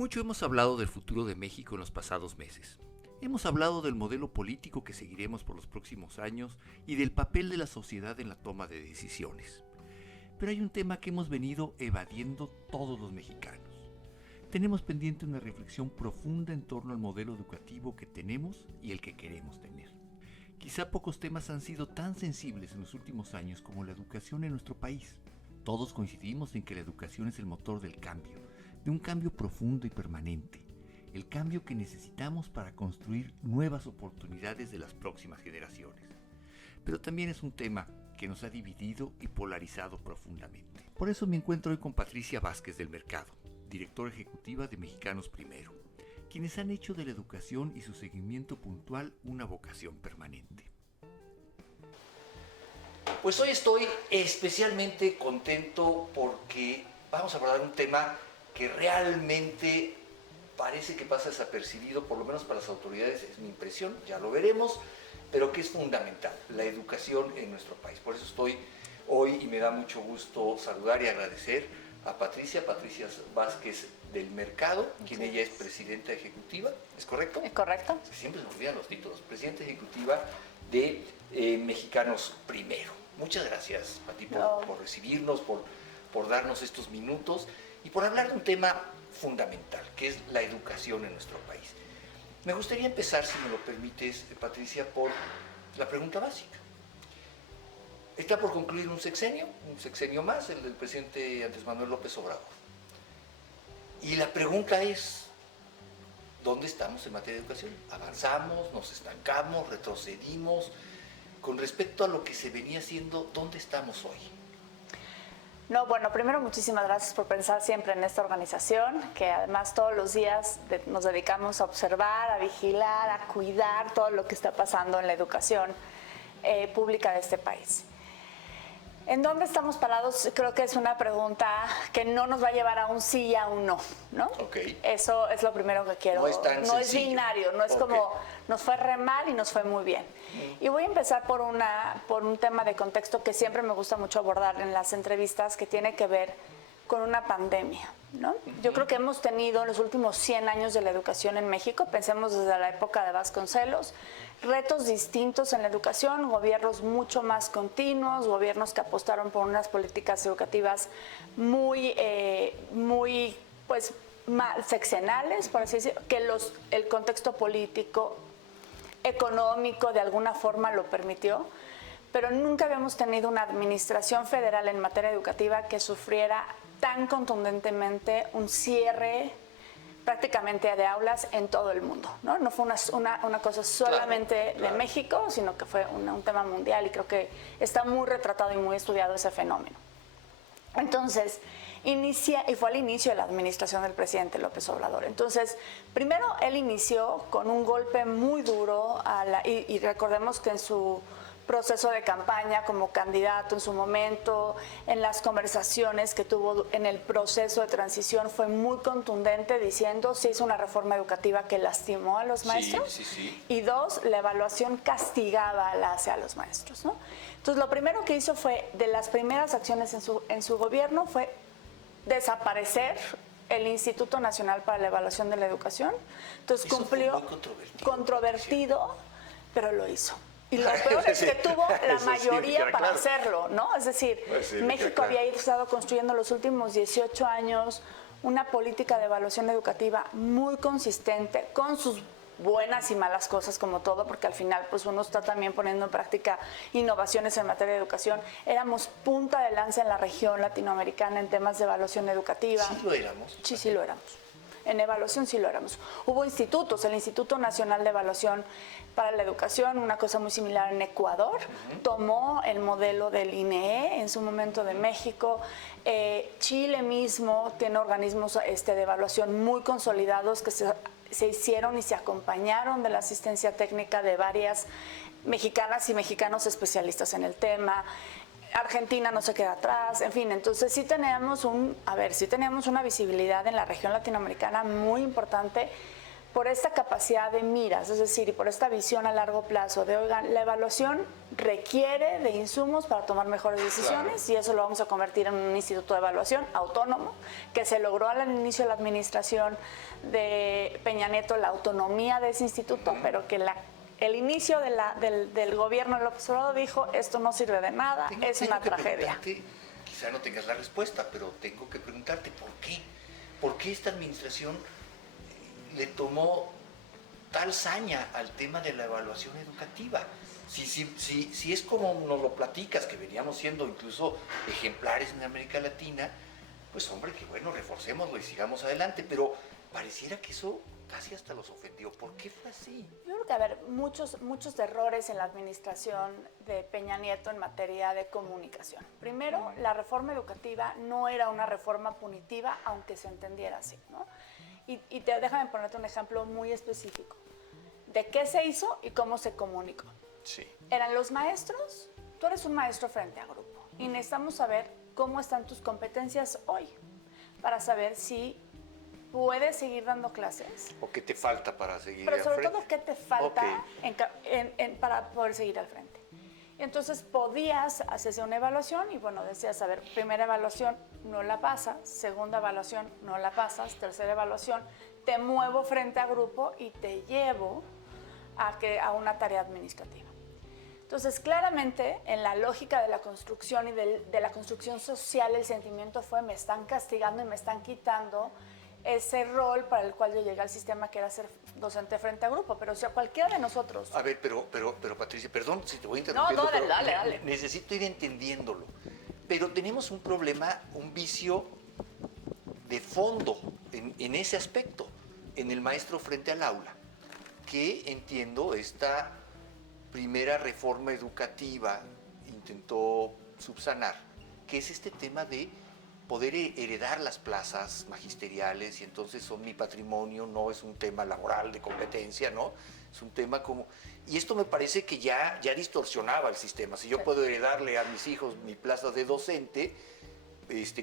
Mucho hemos hablado del futuro de México en los pasados meses. Hemos hablado del modelo político que seguiremos por los próximos años y del papel de la sociedad en la toma de decisiones. Pero hay un tema que hemos venido evadiendo todos los mexicanos. Tenemos pendiente una reflexión profunda en torno al modelo educativo que tenemos y el que queremos tener. Quizá pocos temas han sido tan sensibles en los últimos años como la educación en nuestro país. Todos coincidimos en que la educación es el motor del cambio, de un cambio profundo y permanente, el cambio que necesitamos para construir nuevas oportunidades de las próximas generaciones. Pero también es un tema que nos ha dividido y polarizado profundamente. Por eso me encuentro hoy con Patricia Vázquez del Mercado, directora ejecutiva de Mexicanos Primero, quienes han hecho de la educación y su seguimiento puntual una vocación permanente. Pues hoy estoy especialmente contento porque vamos a abordar un tema que realmente parece que pasa desapercibido, por lo menos para las autoridades, es mi impresión, ya lo veremos, pero que es fundamental, la educación en nuestro país. Por eso estoy hoy y me da mucho gusto saludar y agradecer a Patricia Vázquez del Mercado, quien ella es presidenta ejecutiva, ¿es correcto? Es correcto. Siempre se me olvidan los títulos, presidenta ejecutiva de Mexicanos Primero. Muchas gracias, Pati, por recibirnos, por darnos estos minutos y por hablar de un tema fundamental, que es la educación en nuestro país. Me gustaría empezar, si me lo permites, Patricia, por la pregunta básica. Está por concluir un sexenio más, el del presidente Andrés Manuel López Obrador. Y la pregunta es, ¿dónde estamos en materia de educación? ¿Avanzamos, nos estancamos, retrocedimos? Con respecto a lo que se venía haciendo, ¿dónde estamos hoy? No, bueno, primero muchísimas gracias por pensar siempre en esta organización, que además todos los días nos dedicamos a observar, a vigilar, a cuidar todo lo que está pasando en la educación pública de este país. ¿En dónde estamos parados? Creo que es una pregunta que no nos va a llevar a un sí y a un no, ¿no? Okay. Eso es lo primero que quiero. No es tan sencillo. Es binario, no es como nos fue re mal y nos fue muy bien. Y voy a empezar por un tema de contexto que siempre me gusta mucho abordar en las entrevistas, que tiene que ver con una pandemia, ¿no? Yo creo que hemos tenido en los últimos 100 años de la educación en México, pensemos desde la época de Vasconcelos, retos distintos en la educación, gobiernos mucho más continuos, gobiernos que apostaron por unas políticas educativas muy sexenales, por así decirlo, que el contexto político, económico, de alguna forma lo permitió, pero nunca habíamos tenido una administración federal en materia educativa que sufriera tan contundentemente un cierre prácticamente de aulas en todo el mundo, ¿no? No fue una cosa solamente de México, sino que fue un tema mundial, y creo que está muy retratado y muy estudiado ese fenómeno. Entonces, y fue al inicio de la administración del presidente López Obrador. Entonces, primero él inició con un golpe muy duro y recordemos que en su proceso de campaña como candidato en su momento, en las conversaciones que tuvo en el proceso de transición, fue muy contundente diciendo se hizo una reforma educativa que lastimó a los maestros, sí. Y dos, la evaluación castigaba hacia los maestros, ¿no? Entonces, lo primero que hizo fue, de las primeras acciones en su gobierno, fue desaparecer el Instituto Nacional para la Evaluación de la Educación. Entonces, eso cumplió, fue muy controvertido, pero lo hizo. Y lo peor es que tuvo la mayoría para hacerlo, ¿no? Es decir, México había estado construyendo los últimos 18 años una política de evaluación educativa muy consistente, con sus buenas y malas cosas como todo, porque al final pues uno está también poniendo en práctica innovaciones en materia de educación. Éramos punta de lanza en la región latinoamericana en temas de evaluación educativa. ¿Sí lo éramos? Sí lo éramos. En evaluación sí lo éramos. Hubo institutos, el Instituto Nacional de Evaluación para la Educación, una cosa muy similar en Ecuador, tomó el modelo del INEE en su momento de México. Chile mismo tiene organismos de evaluación muy consolidados que se hicieron y se acompañaron de la asistencia técnica de varias mexicanas y mexicanos especialistas en el tema. Argentina no se queda atrás, en fin, entonces sí teníamos una visibilidad en la región latinoamericana muy importante por esta capacidad de miras, es decir, y por esta visión a largo plazo de, oigan, la evaluación requiere de insumos para tomar mejores decisiones, y eso lo vamos a convertir en un instituto de evaluación autónomo, que se logró al inicio de la administración de Peña Nieto la autonomía de ese instituto, pero que el inicio del gobierno de López Obrador dijo, esto no sirve de nada, es una tragedia. Quizá no tengas la respuesta, pero tengo que preguntarte, ¿por qué? ¿Por qué esta administración le tomó tal saña al tema de la evaluación educativa? Si es como nos lo platicas, que veníamos siendo incluso ejemplares en América Latina, pues hombre, que bueno, reforcémoslo y sigamos adelante, pero pareciera que eso casi hasta los ofendió. ¿Por qué fue así? Yo creo que, a ver, muchos errores en la administración de Peña Nieto en materia de comunicación. Primero, la reforma educativa no era una reforma punitiva, aunque se entendiera así, ¿no? Déjame ponerte un ejemplo muy específico de qué se hizo y cómo se comunicó. Sí. Eran los maestros, tú eres un maestro frente a grupo y necesitamos saber cómo están tus competencias hoy para saber si puedes seguir dando clases. ¿O qué te falta para seguir Pero al sobre frente? todo, ¿qué te falta para poder seguir al frente? Y entonces podías hacerse una evaluación y bueno, decías, a ver, primera evaluación no la pasas, segunda evaluación no la pasas, tercera evaluación te muevo frente a grupo y te llevo a una tarea administrativa. Entonces, claramente, en la lógica de la construcción y de la construcción social, el sentimiento fue, me están castigando y me están quitando ese rol para el cual yo llegué al sistema, que era ser docente frente a grupo. Pero o sea, cualquiera de nosotros... A ver, pero Patricia, perdón si te voy a interrumpir. No, dale. Necesito ir entendiéndolo. Pero tenemos un problema, un vicio de fondo en ese aspecto, en el maestro frente al aula, que entiendo esta primera reforma educativa intentó subsanar, que es este tema de poder heredar las plazas magisteriales y entonces son mi patrimonio, no es un tema laboral de competencia, ¿no? Es un tema como... Y esto me parece que ya distorsionaba el sistema. Si yo puedo heredarle a mis hijos mi plaza de docente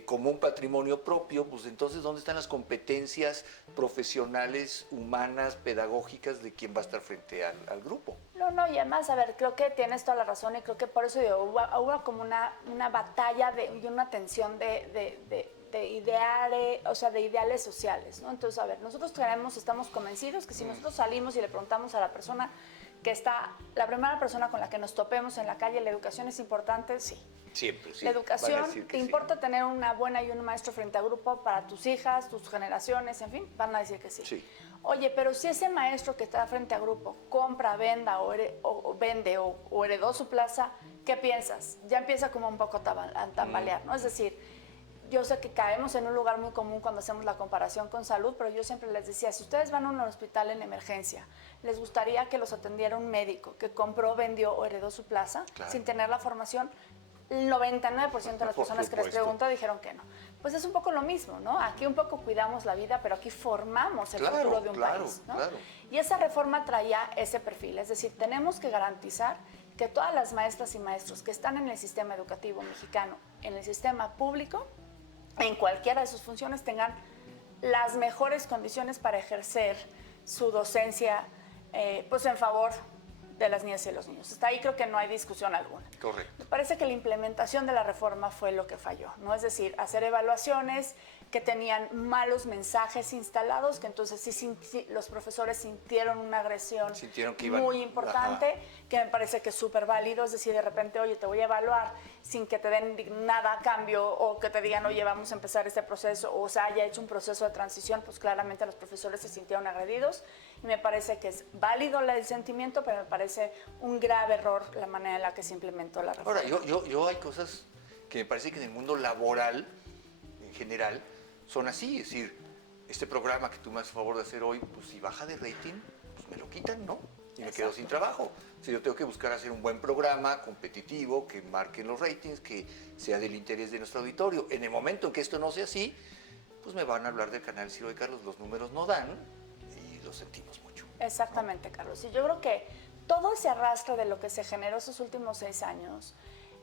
como un patrimonio propio, pues entonces ¿dónde están las competencias profesionales, humanas, pedagógicas de quien va a estar frente al grupo? No, y además, a ver, creo que tienes toda la razón y creo que por eso hubo como una batalla y una tensión de ideales, o sea, de ideales sociales, ¿no? Entonces, a ver, nosotros estamos convencidos que si nosotros salimos y le preguntamos a la persona la primera persona con la que nos topemos en la calle, ¿la educación es importante? Sí. Siempre, sí. La educación, ¿te importa tener una buena y un maestro frente a grupo para tus hijas, tus generaciones, en fin? Van a decir que sí. Sí. Oye, pero si ese maestro que está frente a grupo compra, venda vende o heredó su plaza, ¿qué piensas? Ya empieza como un poco a tambalear, ¿no? Es decir, yo sé que caemos en un lugar muy común cuando hacemos la comparación con salud, pero yo siempre les decía, si ustedes van a un hospital en emergencia, ¿les gustaría que los atendiera un médico que compró, vendió o heredó su plaza sin tener la formación? El 99% de las personas que les pregunto dijeron que no. Pues es un poco lo mismo, ¿no? Aquí un poco cuidamos la vida, pero aquí formamos el futuro de un país, ¿no? Claro. Y esa reforma traía ese perfil, es decir, tenemos que garantizar que todas las maestras y maestros que están en el sistema educativo mexicano, en el sistema público, en cualquiera de sus funciones, tengan las mejores condiciones para ejercer su docencia pues en favor de las niñas y los niños. Hasta ahí creo que no hay discusión alguna. Correcto. Me parece que la implementación de la reforma fue lo que falló, ¿no? Es decir, hacer evaluaciones que tenían malos mensajes instalados, que entonces sí, los profesores sintieron una agresión muy importante, que me parece que es súper válido. Es decir, de repente, oye, te voy a evaluar sin que te den nada a cambio, o que te digan, oye, vamos a empezar este proceso, o se haya hecho un proceso de transición, pues claramente los profesores se sintieron agredidos. Y me parece que es válido el sentimiento, pero me parece un grave error la manera en la que se implementó la reforma. Ahora, yo hay cosas que me parece que en el mundo laboral, en general, son así. Es decir, este programa que tú me haces favor de hacer hoy, pues si baja de rating, pues me lo quitan, ¿no? Y me quedo sin trabajo. Si yo tengo que buscar hacer un buen programa, competitivo, que marque los ratings, que sea del interés de nuestro auditorio. En el momento en que esto no sea así, pues me van a hablar del canal Ciro y Carlos, los números no dan y lo sentimos mucho. Exactamente, ¿no? Carlos. Y yo creo que todo ese arrastre de lo que se generó esos últimos 6 años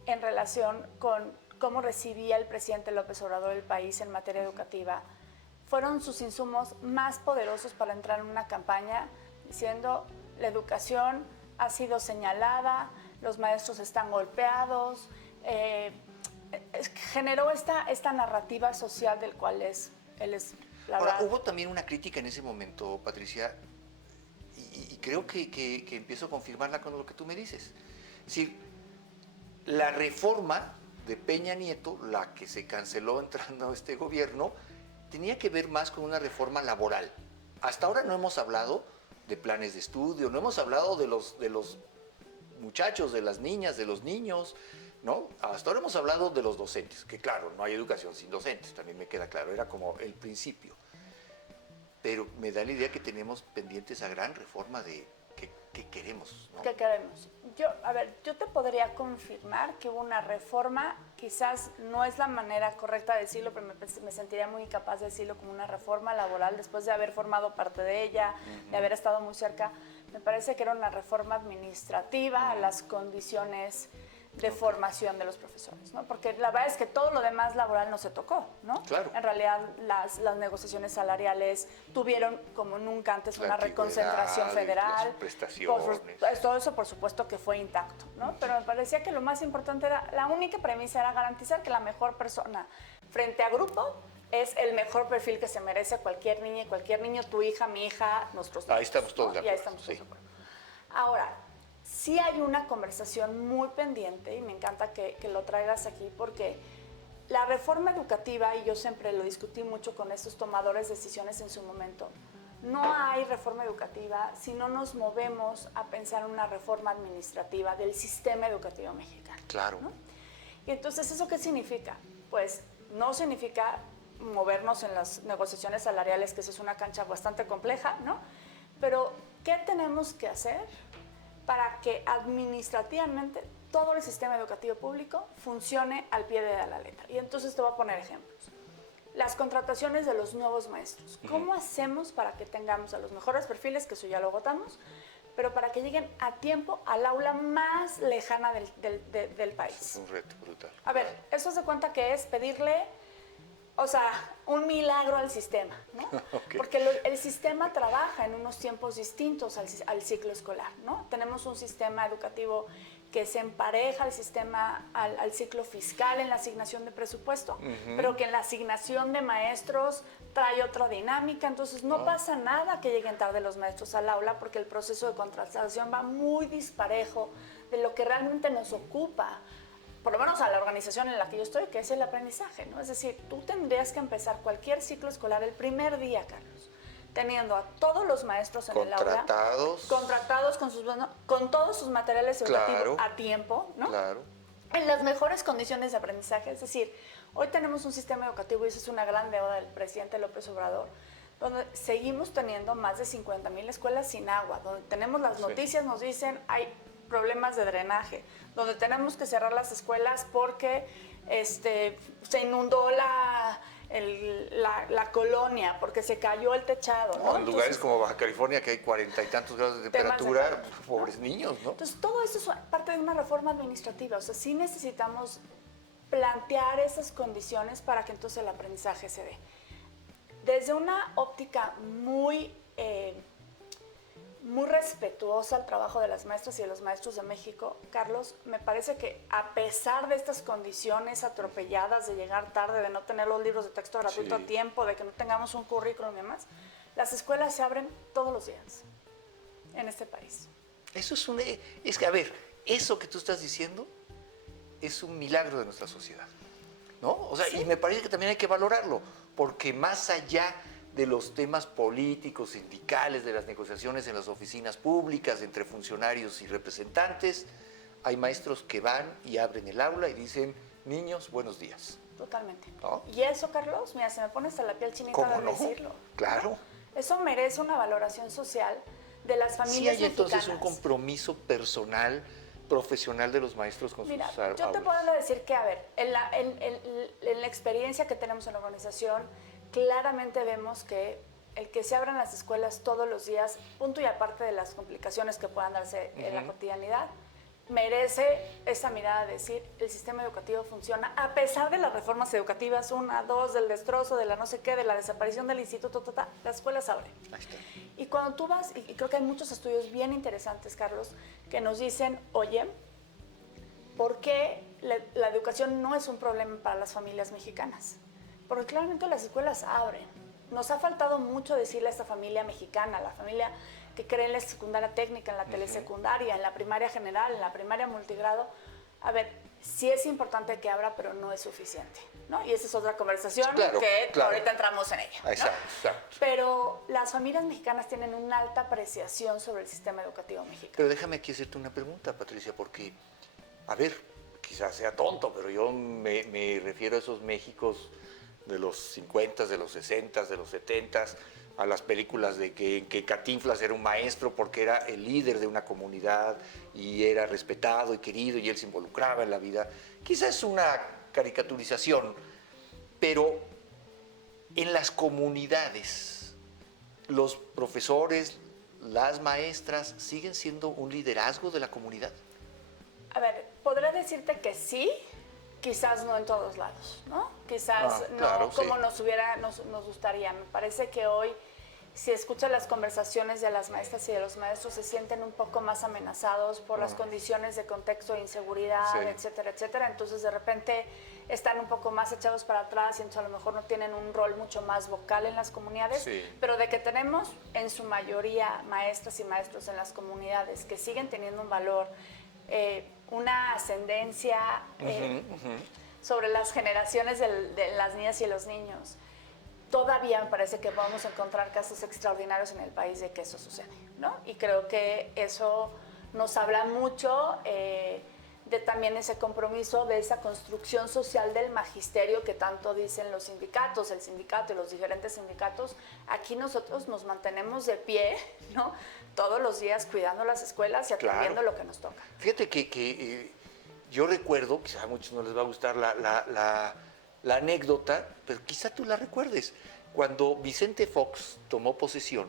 en relación con cómo recibía el presidente López Obrador el país en materia educativa, fueron sus insumos más poderosos para entrar en una campaña diciendo la educación ha sido señalada, los maestros están golpeados, generó esta narrativa social del cual él es la Ahora, verdad. hubo también una crítica en ese momento, Patricia, y creo que empiezo a confirmarla con lo que tú me dices. Es decir, la reforma de Peña Nieto, la que se canceló entrando a este gobierno, tenía que ver más con una reforma laboral. Hasta ahora no hemos hablado de planes de estudio, no hemos hablado de los muchachos, de las niñas, de los niños, ¿no? Hasta ahora hemos hablado de los docentes, que claro, no hay educación sin docentes, también me queda claro, era como el principio. Pero me da la idea que tenemos pendiente esa gran reforma de qué queremos, ¿no? ¿Qué queremos? Yo te podría confirmar que hubo una reforma, quizás no es la manera correcta de decirlo, pero me sentiría muy incapaz de decirlo como una reforma laboral después de haber formado parte de ella, de haber estado muy cerca. Me parece que era una reforma administrativa a las condiciones de formación de los profesores, ¿no? Porque la verdad es que todo lo demás laboral no se tocó, ¿no? Claro. En realidad las negociaciones salariales tuvieron como nunca antes La una reconcentración antigüedad, federal. las prestaciones. Todo eso por supuesto que fue intacto, ¿no? Pero me parecía que lo más importante era, la única premisa era garantizar que la mejor persona frente a grupo es el mejor perfil que se merece cualquier niña y cualquier niño, tu hija, mi hija, nuestros niños. Ahí estamos todos de Y ahí acuerdo, estamos todos sí. de acuerdo. Ahora, sí hay una conversación muy pendiente y me encanta que lo traigas aquí porque la reforma educativa, y yo siempre lo discutí mucho con estos tomadores de decisiones en su momento, no hay reforma educativa si no nos movemos a pensar en una reforma administrativa del sistema educativo mexicano. Claro. ¿No? Y entonces, ¿eso qué significa? Pues no significa movernos en las negociaciones salariales, que esa es una cancha bastante compleja, ¿no? Pero, ¿qué tenemos que hacer para que administrativamente todo el sistema educativo público funcione al pie de la letra? Y entonces te voy a poner ejemplos. Las contrataciones de los nuevos maestros. ¿Cómo hacemos para que tengamos a los mejores perfiles, que eso ya lo votamos, pero para que lleguen a tiempo al aula más lejana del país? Es un reto brutal. A ver, eso se cuenta que es pedirle, o sea, un milagro al sistema, ¿no? Okay. Porque el sistema trabaja en unos tiempos distintos al ciclo escolar, ¿no? Tenemos un sistema educativo que se empareja al sistema, al ciclo fiscal en la asignación de presupuesto, pero que en la asignación de maestros trae otra dinámica, entonces no pasa nada que lleguen tarde los maestros al aula porque el proceso de contratación va muy disparejo de lo que realmente nos ocupa, por lo menos a la organización en la que yo estoy, que es el aprendizaje, ¿no? Es decir, tú tendrías que empezar cualquier ciclo escolar el primer día, Carlos, teniendo a todos los maestros en el aula, contratados con todos sus materiales educativos a tiempo, ¿no? Claro. En las mejores condiciones de aprendizaje. Es decir, hoy tenemos un sistema educativo, y esa es una gran deuda del presidente López Obrador, donde seguimos teniendo más de 50,000 escuelas sin agua, donde tenemos las noticias, nos dicen hay problemas de drenaje, donde tenemos que cerrar las escuelas porque se inundó la colonia, porque se cayó el techado, ¿no? En lugares como Baja California, que hay 40 y tantos grados de temperatura, pobres niños, ¿no? Entonces, todo eso es parte de una reforma administrativa. O sea, sí necesitamos plantear esas condiciones para que entonces el aprendizaje se dé. Desde una óptica muy respetuosa al trabajo de las maestras y de los maestros de México, Carlos, me parece que a pesar de estas condiciones atropelladas de llegar tarde, de no tener los libros de texto gratuito a tiempo, de que no tengamos un currículum y demás, las escuelas se abren todos los días en este país. Eso es que, a ver, eso que tú estás diciendo es un milagro de nuestra sociedad, ¿no? O sea, y me parece que también hay que valorarlo, porque más allá de los temas políticos, sindicales, de las negociaciones en las oficinas públicas entre funcionarios y representantes, hay maestros que van y abren el aula y dicen, niños, buenos días. Totalmente. ¿No? Y eso, Carlos, mira, se me pone hasta la piel chinita de decirlo. Claro. ¿No? Eso merece una valoración social de las familias mexicanas. Sí hay entonces un compromiso personal, profesional de los maestros con sus aulas. Yo te puedo decir que, a ver, en la experiencia que tenemos en la organización, claramente vemos que el que se abran las escuelas todos los días, punto y aparte de las complicaciones que puedan darse en la cotidianidad, merece esa mirada de decir, el sistema educativo funciona, a pesar de las reformas educativas, 1, 2, del destrozo, de la no sé qué, de la desaparición del instituto, las escuelas abren. Ahí está. Y cuando tú vas, y creo que hay muchos estudios bien interesantes, Carlos, que nos dicen, oye, ¿por qué la educación no es un problema para las familias mexicanas? Porque claramente las escuelas abren. Nos ha faltado mucho decirle a esta familia mexicana, a la familia que cree en la secundaria técnica, en la telesecundaria, en la primaria general, en la primaria multigrado, a ver, sí es importante que abra, pero no es suficiente, ¿no? Y esa es otra conversación que ahorita entramos en ella, ¿no? Exacto. Pero las familias mexicanas tienen una alta apreciación sobre el sistema educativo mexicano. Pero déjame aquí hacerte una pregunta, Patricia, porque, a ver, quizás sea tonto, pero yo me refiero a esos Méxicos de los 50, de los 60, de los 70, a las películas de que Cantinflas era un maestro porque era el líder de una comunidad y era respetado y querido y él se involucraba en la vida. Quizás es una caricaturización, pero en las comunidades, los profesores, las maestras, ¿siguen siendo un liderazgo de la comunidad? A ver, podré decirte que sí, quizás no en todos lados, ¿no? Quizás no como nos gustaría. Me parece que hoy, si escuchas las conversaciones de las maestras y de los maestros, se sienten un poco más amenazados por las condiciones de contexto de inseguridad, etcétera, etcétera. Entonces, de repente, están un poco más echados para atrás y entonces a lo mejor no tienen un rol mucho más vocal en las comunidades, pero de que tenemos en su mayoría maestras y maestros en las comunidades que siguen teniendo un valor, una ascendencia sobre las generaciones de las niñas y los niños. Todavía me parece que vamos a encontrar casos extraordinarios en el país de que eso sucede, ¿no? Y creo que eso nos habla mucho de también ese compromiso, de esa construcción social del magisterio que tanto dicen los sindicatos, el sindicato y los diferentes sindicatos. Aquí nosotros nos mantenemos de pie, ¿no? Todos los días cuidando las escuelas y atendiendo lo que nos toca. Fíjate que yo recuerdo, quizá a muchos no les va a gustar la anécdota, pero quizá tú la recuerdes. Cuando Vicente Fox tomó posesión,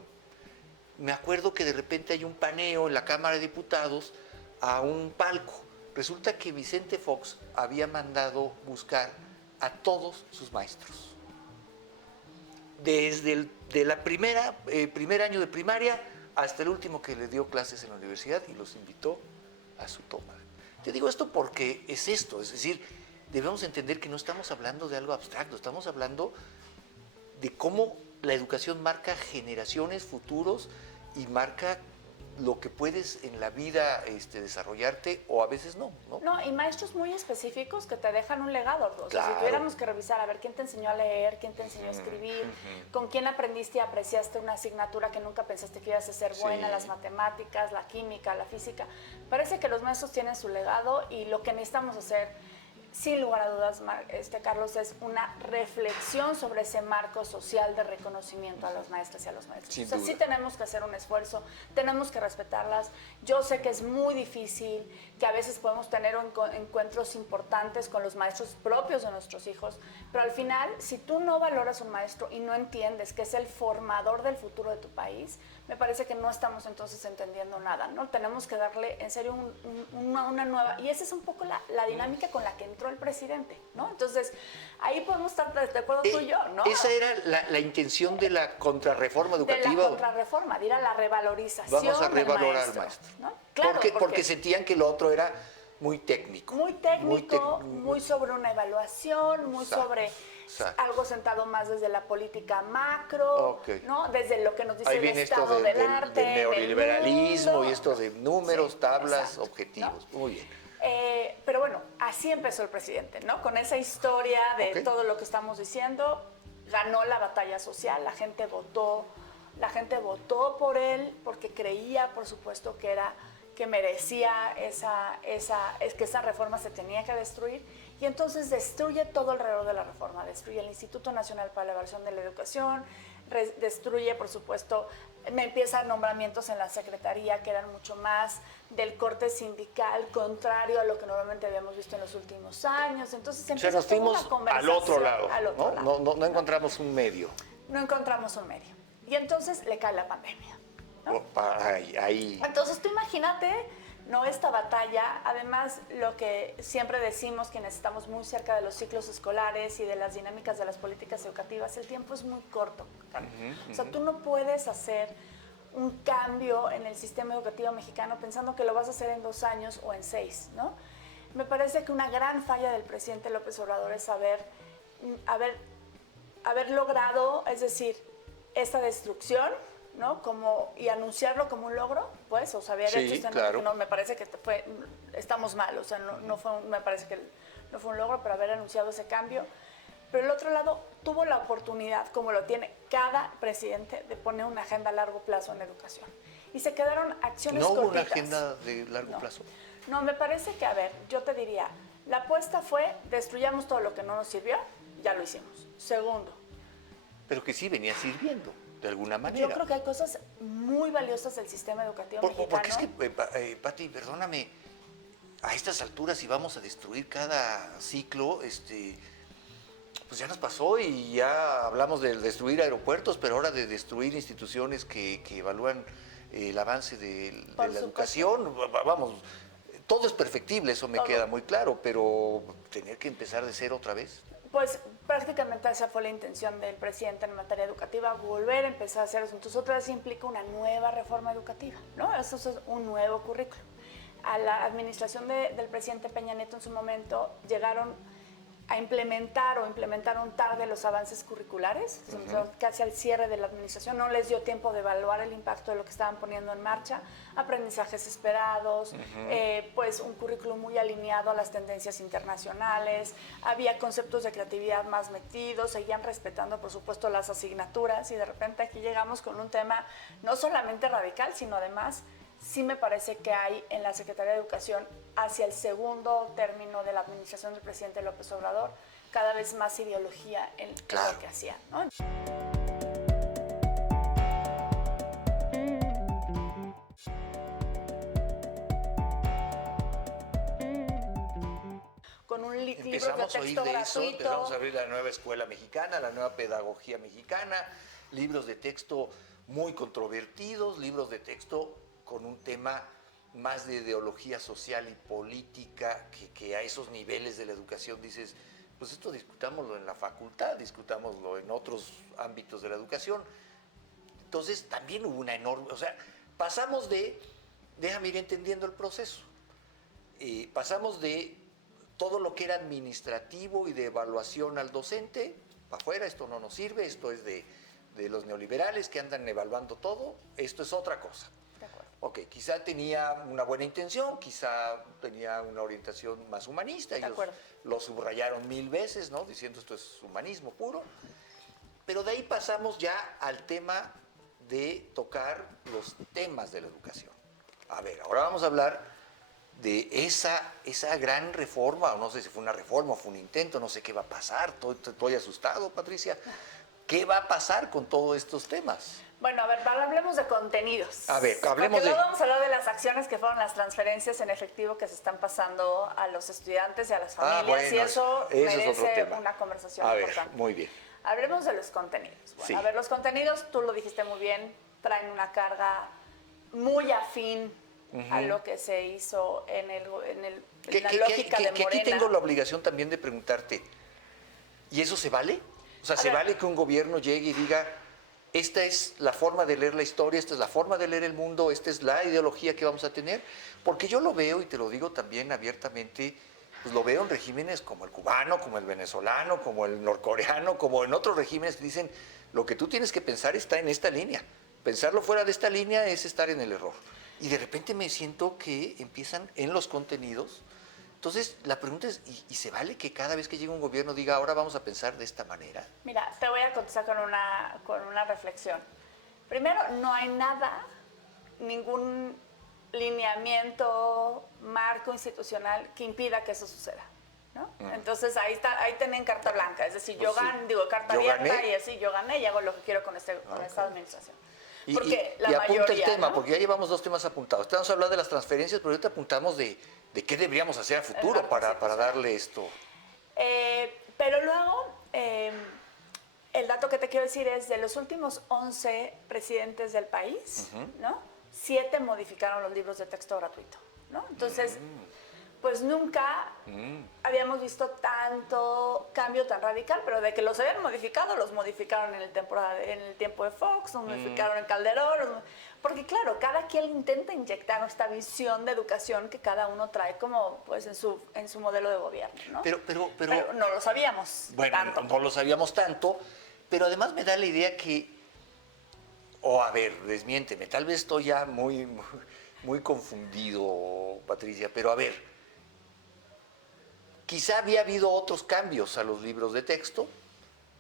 me acuerdo que de repente hay un paneo en la Cámara de Diputados a un palco. Resulta que Vicente Fox había mandado buscar a todos sus maestros. Desde el primer año de primaria hasta el último que le dio clases en la universidad y los invitó a su toma. Te digo esto porque es esto, es decir, debemos entender que no estamos hablando de algo abstracto, estamos hablando de cómo la educación marca generaciones, futuros y marca lo que puedes en la vida desarrollarte o a veces no. No, y maestros muy específicos que te dejan un legado. O sea, si tuviéramos que revisar, a ver, quién te enseñó a leer, quién te enseñó a escribir, con quién aprendiste y apreciaste una asignatura que nunca pensaste que ibas a ser buena, las matemáticas, la química, la física. Parece que los maestros tienen su legado y lo que necesitamos hacer, sin lugar a dudas, Carlos, es una reflexión sobre ese marco social de reconocimiento a las maestras y a los maestros. O sea, sí tenemos que hacer un esfuerzo, tenemos que respetarlas. Yo sé que es muy difícil, que a veces podemos tener encuentros importantes con los maestros propios de nuestros hijos, pero al final, si tú no valoras un maestro y no entiendes que es el formador del futuro de tu país, me parece que no estamos entonces entendiendo nada, ¿no? Tenemos que darle, en serio, una nueva... Y esa es un poco la dinámica con la que entró el presidente, ¿no? Entonces, ahí podemos estar de acuerdo tú y yo, ¿no? Esa era la intención de la contrarreforma educativa. De la contrarreforma, de ir a la revalorización. Vamos a revalorar al maestro. ¿No? Claro, porque sentían que lo otro era muy técnico. Muy técnico, muy sobre una evaluación, muy sobre... algo sentado más desde la política macro, ¿no? Desde lo que nos dice el estado del arte, del neoliberalismo del mundo. Y esto de números, tablas, objetivos. ¿No? Muy bien. Pero bueno, así empezó el presidente, ¿no? Con esa historia de todo lo que estamos diciendo, ganó la batalla social, la gente votó por él porque creía, por supuesto, que merecía que esa reforma se tenía que destruir. Y entonces destruye todo alrededor de la reforma, destruye el Instituto Nacional para la Evaluación de la Educación, destruye, por supuesto, me empiezan nombramientos en la Secretaría que eran mucho más del corte sindical, contrario a lo que normalmente habíamos visto en los últimos años. Entonces empieza nos fuimos una conversación al otro lado, ¿no? encontramos un medio. No encontramos un medio. Y entonces le cae la pandemia, ¿no? Ahí. Entonces tú imagínate No, esta batalla, además lo que siempre decimos quienes estamos muy cerca de los ciclos escolares y de las dinámicas de las políticas educativas, el tiempo es muy corto. O sea, tú no puedes hacer un cambio en el sistema educativo mexicano pensando que lo vas a hacer en 2 años o en 6, ¿no? Me parece que una gran falla del presidente López Obrador es haber logrado, es decir, esta destrucción, ¿no? Y anunciarlo como un logro, pues, o sea, haber Sí, hecho claro. no, me parece que estamos mal, o sea, me parece que no fue un logro, pero haber anunciado ese cambio. Pero el otro lado tuvo la oportunidad, como lo tiene cada presidente, de poner una agenda a largo plazo en educación. Y se quedaron acciones ¿No hubo cortitas. una agenda de largo plazo? No, me parece que, a ver, yo te diría, la apuesta fue, destruyamos todo lo que no nos sirvió, ya lo hicimos. Segundo, Pero que sí venía sirviendo, de alguna manera. yo creo que hay cosas muy valiosas del sistema educativo mexicano. Porque es que, Pati, perdóname, a estas alturas si vamos a destruir cada ciclo, pues ya nos pasó y ya hablamos de destruir aeropuertos, pero ahora de destruir instituciones que evalúan el avance de la educación. Vamos, todo es perfectible, eso me queda muy claro, pero tener que empezar de cero otra vez. Pues prácticamente esa fue la intención del presidente en materia educativa, volver a empezar a hacer eso. Entonces, otra vez implica una nueva reforma educativa, ¿no? Eso es un nuevo currículo. A la administración del presidente Peña Nieto en su momento llegaron a implementaron tarde los avances curriculares, casi al cierre de la administración, no les dio tiempo de evaluar el impacto de lo que estaban poniendo en marcha, aprendizajes esperados, pues un currículum muy alineado a las tendencias internacionales, había conceptos de creatividad más metidos, seguían respetando por supuesto las asignaturas y de repente aquí llegamos con un tema no solamente radical, sino además sí me parece que hay en la Secretaría de Educación, hacia el segundo término de la administración del presidente López Obrador, cada vez más ideología en lo que hacían, ¿no? Con un libro de Empezamos a oír texto de eso, gratuito. empezamos a abrir la nueva escuela mexicana, la nueva pedagogía mexicana, libros de texto muy controvertidos, libros de texto con un tema más de ideología social y política, que a esos niveles de la educación dices, pues esto discutámoslo en la facultad, discutámoslo en otros ámbitos de la educación. Entonces también hubo una enorme, o sea, pasamos déjame ir entendiendo el proceso, pasamos de todo lo que era administrativo y de evaluación al docente, para afuera, esto no nos sirve, esto es de los neoliberales que andan evaluando todo, esto es otra cosa. De acuerdo. Ok, quizá tenía una buena intención, quizá tenía una orientación más humanista, ellos lo subrayaron 1000 veces, ¿no? Diciendo esto es humanismo puro, pero de ahí pasamos ya al tema de tocar los temas de la educación. A ver, ahora vamos a hablar de esa gran reforma, o no sé si fue una reforma o fue un intento, no sé qué va a pasar, estoy asustado, Patricia. ¿Qué va a pasar con todos estos temas? Bueno, a ver, hablemos de contenidos. A ver, hablemos Porque luego vamos a hablar de las acciones que fueron las transferencias en efectivo que se están pasando a los estudiantes y a las familias, bueno, y eso merece es otro tema. una conversación a importante. ver, muy bien. Hablemos de los contenidos. Bueno, Sí. A ver, los contenidos, tú lo dijiste muy bien, traen una carga muy afín a lo que se hizo en la lógica de Morena. Que aquí tengo la obligación también de preguntarte, ¿y eso se vale? O sea, ¿se vale que un gobierno llegue y diga, esta es la forma de leer la historia, esta es la forma de leer el mundo, esta es la ideología que vamos a tener? Porque yo lo veo, y te lo digo también abiertamente, pues lo veo en regímenes como el cubano, como el venezolano, como el norcoreano, como en otros regímenes que dicen, lo que tú tienes que pensar está en esta línea. Pensarlo fuera de esta línea es estar en el error. Y de repente me siento que empiezan en los contenidos. Entonces, la pregunta es, ¿y se vale que cada vez que llega un gobierno diga, ahora vamos a pensar de esta manera? Mira, te voy a contestar con una reflexión. Primero, no hay nada, ningún lineamiento, marco institucional que impida que eso suceda, ¿no? Entonces, ahí tienen carta blanca. Es decir, Pues carta abierta y así, yo gané y hago lo que quiero con esta administración. Porque la apunta mayoría, el tema, ¿no? porque ya llevamos 2 temas apuntados. Estamos hablando de las transferencias, pero ahorita apuntamos de qué deberíamos hacer a futuro para darle esto. Pero luego, el dato que te quiero decir es, de los últimos 11 presidentes del país, ¿no? 7 modificaron los libros de texto gratuito. ¿no? Entonces, pues nunca habíamos visto tanto cambio tan radical, pero de que los habían modificado, los modificaron en el tiempo de Fox, los modificaron en Calderón, porque claro, cada quien intenta inyectar esta visión de educación que cada uno trae como pues en su modelo de gobierno, ¿no? Pero no lo sabíamos tanto. No lo sabíamos tanto, pero además me da la idea que, a ver, desmiénteme, tal vez estoy ya muy confundido, Patricia, pero a ver, quizá había habido otros cambios a los libros de texto,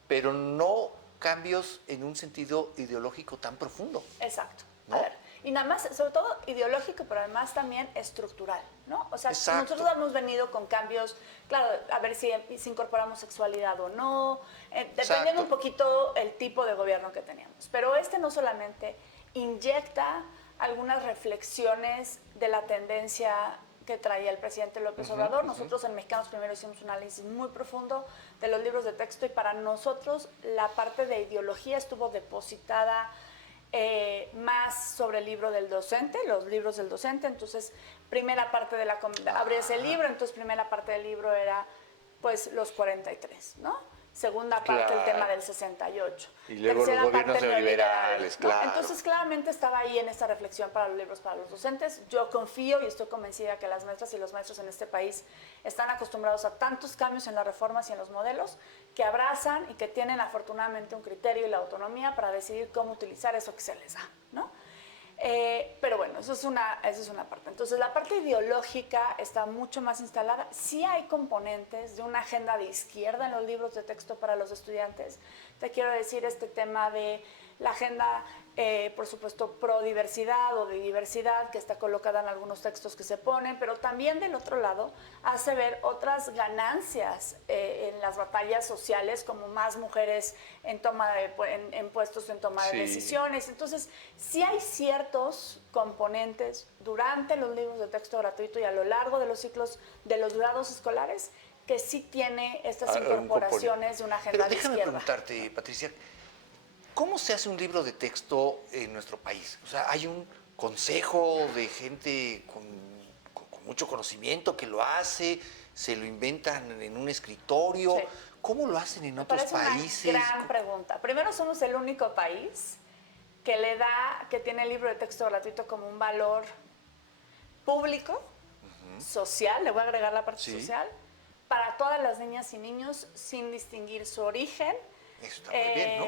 pero no cambios en un sentido ideológico tan profundo. Exacto. ¿No? A ver, y nada más, sobre todo ideológico, pero además también estructural, ¿no? O sea, Exacto. nosotros hemos venido con cambios, claro, a ver si incorporamos sexualidad o no, dependiendo un poquito el tipo de gobierno que teníamos. Pero no solamente inyecta algunas reflexiones de la tendencia que traía el presidente López Obrador. Nosotros en Mexicanos Primero hicimos un análisis muy profundo de los libros de texto y para nosotros la parte de ideología estuvo depositada más sobre el libro del docente, los libros del docente. Entonces, primera parte de abrías el libro, entonces primera parte del libro era pues los 43, ¿no? Segunda parte el tema del 68. Y luego Tercera los gobiernos parte neoliberales, ¿no? claro. Entonces, claramente estaba ahí en esta reflexión para los libros, para los docentes. Yo confío y estoy convencida que las maestras y los maestros en este país están acostumbrados a tantos cambios en las reformas y en los modelos que abrazan y que tienen afortunadamente un criterio y la autonomía para decidir cómo utilizar eso que se les da, ¿no? Pero bueno, esa es una parte. Entonces, la parte ideológica está mucho más instalada. Sí hay componentes de una agenda de izquierda en los libros de texto para los estudiantes. Te quiero decir este tema de la agenda, por supuesto, pro diversidad o de diversidad, que está colocada en algunos textos que se ponen, pero también del otro lado hace ver otras ganancias en las batallas sociales, como más mujeres en puestos en toma de decisiones. Entonces, sí hay ciertos componentes durante los libros de texto gratuito y a lo largo de los ciclos de los grados escolares que sí tiene estas incorporaciones de una agenda de izquierda. Déjame preguntarte, Patricia, ¿cómo se hace un libro de texto en nuestro país? O sea, ¿hay un consejo de gente con mucho conocimiento que lo hace? ¿Se lo inventan en un escritorio? Sí. ¿Cómo lo hacen en otros países? Una gran pregunta. Primero, somos el único país que tiene el libro de texto gratuito como un valor público, social, le voy a agregar la parte social, para todas las niñas y niños sin distinguir su origen. Eso está muy bien, ¿no?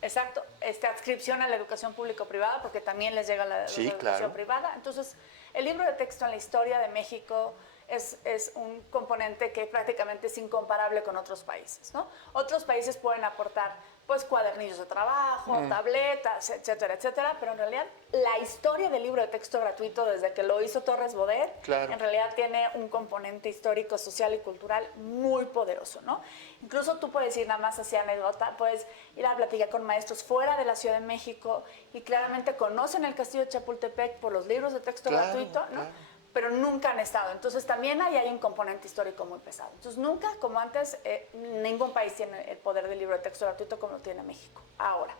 Exacto, adscripción a la educación público-privada, porque también les llega la educación privada. Entonces, el libro de texto en la historia de México es un componente que prácticamente es incomparable con otros países, ¿no? Otros países pueden aportar pues cuadernillos de trabajo, tabletas, etcétera, etcétera, pero en realidad la historia del libro de texto gratuito desde que lo hizo Torres Bodet, en realidad tiene un componente histórico, social y cultural muy poderoso, ¿no? Incluso tú puedes ir nada más hacia anécdota, puedes ir a platicar con maestros fuera de la Ciudad de México y claramente conocen el Castillo de Chapultepec por los libros de texto gratuito, ¿no? Pero nunca han estado. Entonces también ahí hay un componente histórico muy pesado. Entonces nunca, como antes, ningún país tiene el poder del libro de texto gratuito como lo tiene México. Ahora,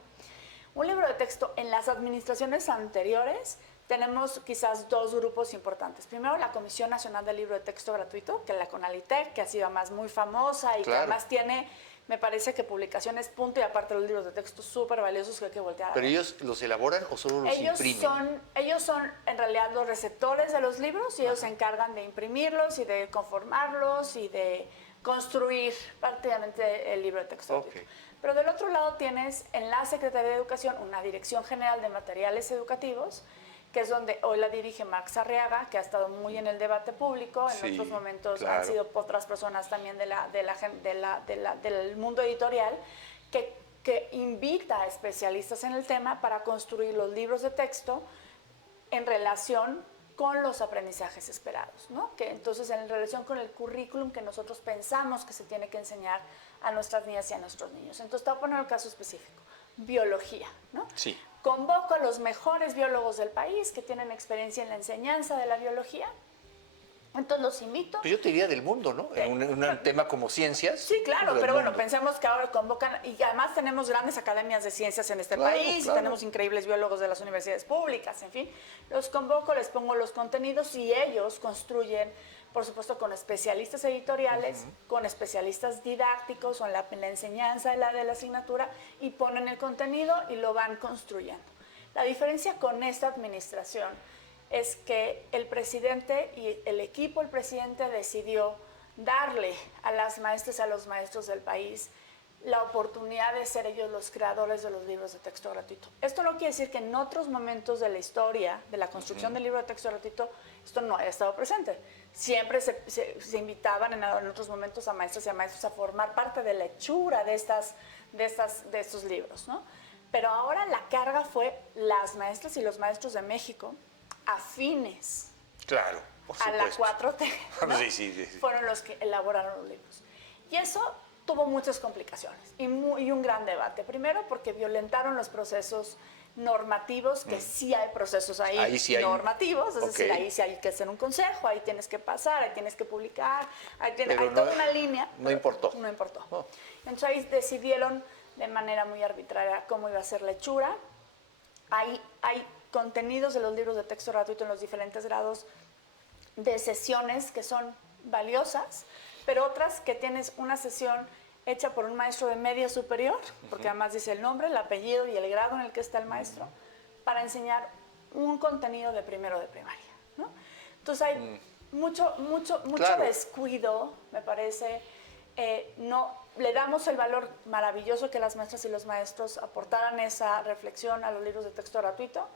un libro de texto en las administraciones anteriores tenemos quizás dos grupos importantes. Primero, la Comisión Nacional del Libro de Texto Gratuito, que es la CONALITEC, que ha sido más muy famosa y que además tiene, me parece que publicaciones punto y aparte los libros de texto súper valiosos que hay que voltear a ver. ¿Pero ellos los elaboran o solo los imprimen? Ellos son en realidad los receptores de los libros y ellos se encargan de imprimirlos y de conformarlos y de construir prácticamente el libro de texto gratuito. Pero del otro lado tienes en la Secretaría de Educación una Dirección General de Materiales Educativos, que es donde hoy la dirige Max Arriaga, que ha estado muy en el debate público, en otros momentos han sido otras personas también del mundo editorial, que invita a especialistas en el tema para construir los libros de texto en relación con los aprendizajes esperados, ¿no? Que entonces en relación con el currículum que nosotros pensamos que se tiene que enseñar a nuestras niñas y a nuestros niños. Entonces te voy a poner un caso específico, biología, ¿no? Sí. Convoco a los mejores biólogos del país que tienen experiencia en la enseñanza de la biología Entonces los invito. Pues yo te diría del mundo, ¿no? En un tema como ciencias. Sí, claro, del pero bueno, mundo. pensemos que ahora convocan, y además tenemos grandes academias de ciencias en este Claro, país, claro. y tenemos increíbles biólogos de las universidades públicas, en fin. Los convoco, les pongo los contenidos y ellos construyen, por supuesto, con especialistas editoriales, con especialistas didácticos, o en la enseñanza de la asignatura, y ponen el contenido y lo van construyendo. La diferencia con esta administración es que el presidente y el equipo del presidente decidió darle a las maestras y a los maestros del país la oportunidad de ser ellos los creadores de los libros de texto gratuito. Esto no quiere decir que en otros momentos de la historia de la construcción del libro de texto gratuito esto no haya estado presente. Siempre se invitaban en otros momentos a maestras y a maestros a formar parte de la hechura de estos libros, ¿no? Pero ahora la carga fue las maestras y los maestros de México afines Claro, por a la supuesto. 4T, ¿no? Sí. Fueron los que elaboraron los libros. Y eso tuvo muchas complicaciones y un gran debate. Primero porque violentaron los procesos normativos, que sí hay procesos ahí sí hay. normativos, es Ok. decir, ahí sí hay que hacer un consejo, ahí tienes que pasar, ahí tienes que publicar, hay Pero toda una línea. no importó. No importó. Oh. Entonces ahí decidieron de manera muy arbitraria cómo iba a ser la hechura. Hay contenidos de los libros de texto gratuito en los diferentes grados de sesiones que son valiosas, pero otras que tienes una sesión hecha por un maestro de media superior, porque además dice el nombre, el apellido y el grado en el que está el maestro, para enseñar un contenido de primero de primaria, ¿no? Entonces hay mucho Claro. descuido, me parece. No le damos el valor maravilloso que las maestras y los maestros aportaran esa reflexión a los libros de texto gratuito,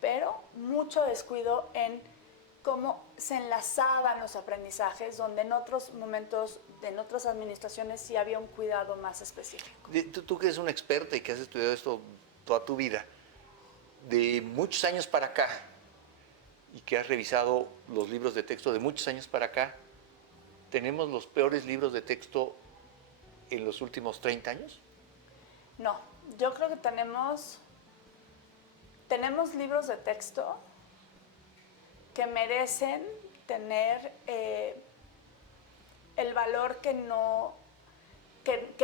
pero mucho descuido en cómo se enlazaban los aprendizajes, donde en otros momentos, en otras administraciones sí había un cuidado más específico. Tú que eres una experta y que has estudiado esto toda tu vida, de muchos años para acá, y que has revisado los libros de texto de muchos años para acá, ¿tenemos los peores libros de texto en los últimos 30 años? No, yo creo que tenemos libros de texto que merecen tener el valor que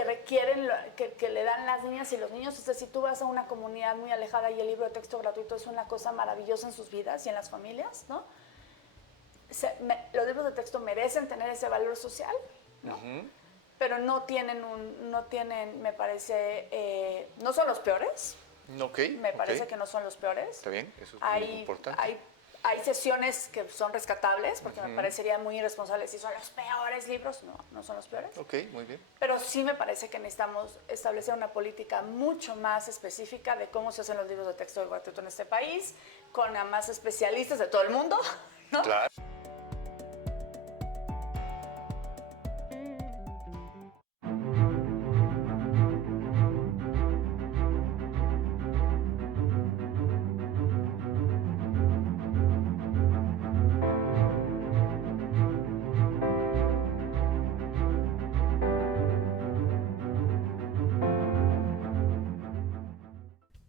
requieren, que le dan las niñas y los niños. O sea, si tú vas a una comunidad muy alejada y el libro de texto gratuito es una cosa maravillosa en sus vidas y en las familias, ¿no? Los libros de texto merecen tener ese valor social, ¿no? Pero no tienen, me parece, no son los peores. Ok. Me parece que no son los peores. Está bien, eso es muy importante. Hay sesiones que son rescatables, porque me parecería muy irresponsable si son los peores libros. No son los peores. Ok, muy bien. Pero sí me parece que necesitamos establecer una política mucho más específica de cómo se hacen los libros de texto gratuito en este país, con a más especialistas de todo el mundo, ¿no? Claro.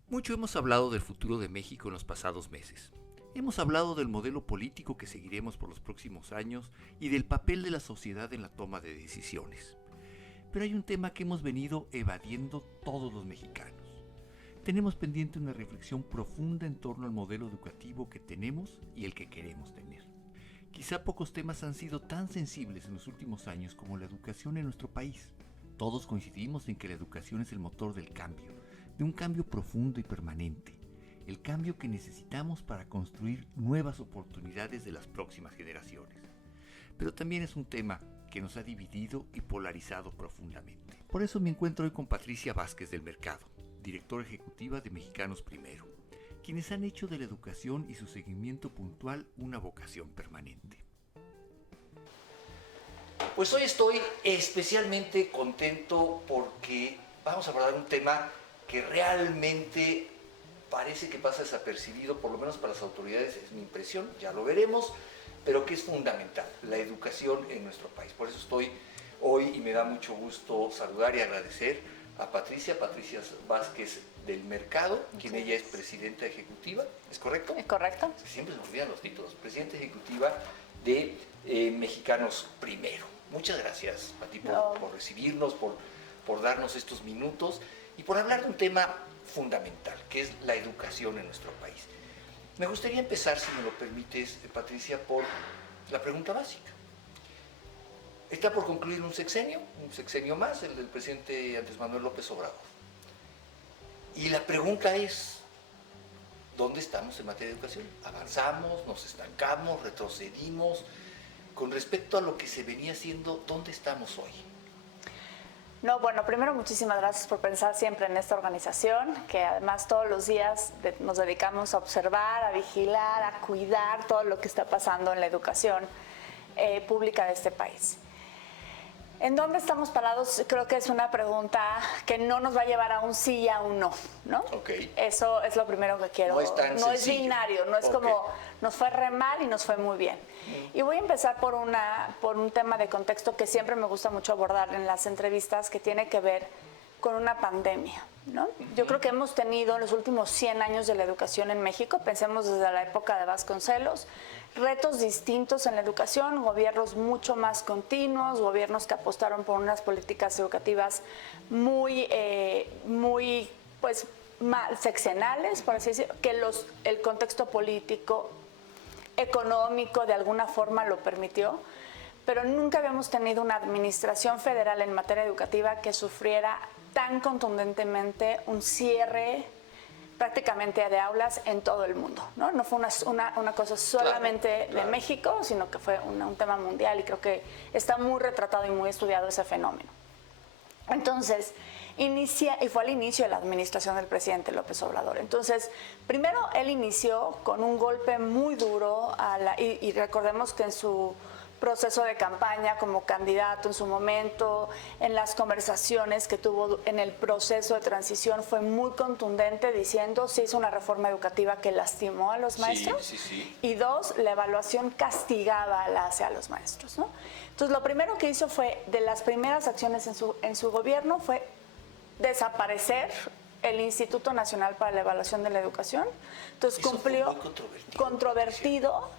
Mucho hemos hablado del futuro de México en los pasados meses. Hemos hablado del modelo político que seguiremos por los próximos años y del papel de la sociedad en la toma de decisiones. Pero hay un tema que hemos venido evadiendo todos los mexicanos. Tenemos pendiente una reflexión profunda en torno al modelo educativo que tenemos y el que queremos tener. Quizá pocos temas han sido tan sensibles en los últimos años como la educación en nuestro país. Todos coincidimos en que la educación es el motor del cambio, de un cambio profundo y permanente, el cambio que necesitamos para construir nuevas oportunidades de las próximas generaciones. Pero también es un tema que nos ha dividido y polarizado profundamente. Por eso me encuentro hoy con Patricia Vázquez del Mercado, directora ejecutiva de Mexicanos Primero, quienes han hecho de la educación y su seguimiento puntual una vocación permanente. Pues hoy estoy especialmente contento porque vamos a abordar un tema que realmente parece que pasa desapercibido, por lo menos para las autoridades, es mi impresión, ya lo veremos, pero que es fundamental, la educación en nuestro país. Por eso estoy hoy y me da mucho gusto saludar y agradecer a Patricia Vázquez del Mercado, quien ella es presidenta ejecutiva, ¿es correcto? ¿Es correcto? Siempre se me olvidan los títulos, presidenta ejecutiva de Mexicanos Primero. Muchas gracias, Pati, por recibirnos, por darnos estos minutos y por hablar de un tema fundamental, que es la educación en nuestro país. Me gustaría empezar, si me lo permites, Patricia, por la pregunta básica. Está por concluir un sexenio más, el del presidente Andrés Manuel López Obrador. Y la pregunta es, ¿dónde estamos en materia de educación? ¿Avanzamos, nos estancamos, retrocedimos? Con respecto a lo que se venía haciendo, ¿dónde estamos hoy? No, bueno, primero muchísimas gracias por pensar siempre en esta organización, que además todos los días nos dedicamos a observar, a vigilar, a cuidar todo lo que está pasando en la educación pública de este país. ¿En dónde estamos parados? Creo que es una pregunta que no nos va a llevar a un sí y a un no, ¿no? Okay. Eso es lo primero que quiero. No es tan sencillo. Es binario, no es como nos fue re mal y nos fue muy bien. Y voy a empezar por un tema de contexto que siempre me gusta mucho abordar en las entrevistas, que tiene que ver con una pandemia, ¿no? Yo creo que hemos tenido en los últimos 100 años de la educación en México, pensemos desde la época de Vasconcelos, retos distintos en la educación, gobiernos mucho más continuos, gobiernos que apostaron por unas políticas educativas muy sexenales, por así decirlo, que el contexto político, económico de alguna forma lo permitió, pero nunca habíamos tenido una administración federal en materia educativa que sufriera tan contundentemente un cierre prácticamente de aulas en todo el mundo, ¿no? No fue una cosa solamente de México, sino que fue un tema mundial y creo que está muy retratado y muy estudiado ese fenómeno. Entonces, y fue al inicio de la administración del presidente López Obrador. Entonces, primero él inició con un golpe muy duro y recordemos que en su proceso de campaña como candidato en su momento, en las conversaciones que tuvo en el proceso de transición, fue muy contundente diciendo se hizo una reforma educativa que lastimó a los maestros. Sí. Y dos, la evaluación castigaba hacia los maestros, ¿no? Entonces, lo primero que hizo fue, de las primeras acciones en su gobierno, fue desaparecer el Instituto Nacional para la Evaluación de la Educación. Entonces, eso cumplió, fue muy controvertido,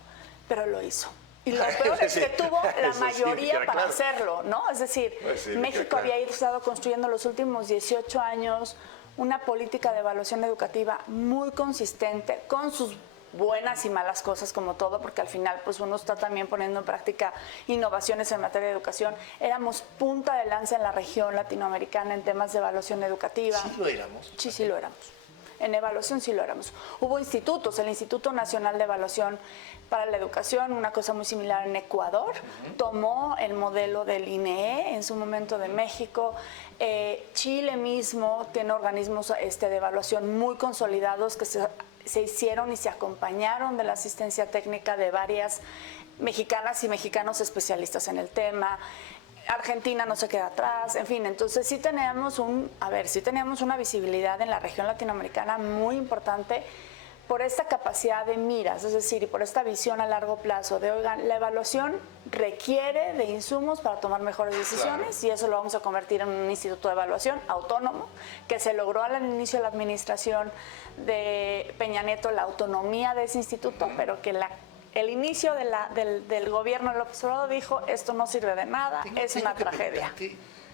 pero lo hizo. Y lo peor es que tuvo la mayoría para hacerlo, ¿no? Es decir, México había estado construyendo los últimos 18 años una política de evaluación educativa muy consistente, con sus buenas y malas cosas como todo, porque al final pues uno está también poniendo en práctica innovaciones en materia de educación. Éramos punta de lanza en la región latinoamericana en temas de evaluación educativa. ¿Sí lo éramos? Sí lo éramos. En evaluación sí lo éramos. Hubo institutos, el Instituto Nacional de Evaluación para la Educación, una cosa muy similar en Ecuador, tomó el modelo del INEE en su momento de México. Chile mismo tiene organismos de evaluación muy consolidados que se hicieron y se acompañaron de la asistencia técnica de varias mexicanas y mexicanos especialistas en el tema. Argentina no se queda atrás, en fin, entonces sí teníamos una visibilidad en la región latinoamericana muy importante por esta capacidad de miras, es decir, y por esta visión a largo plazo de, oigan, la evaluación requiere de insumos para tomar mejores decisiones y eso lo vamos a convertir en un instituto de evaluación autónomo que se logró al inicio de la administración de Peña Nieto la autonomía de ese instituto, pero que el inicio del gobierno de López Obrador dijo, esto no sirve de nada, es una tragedia.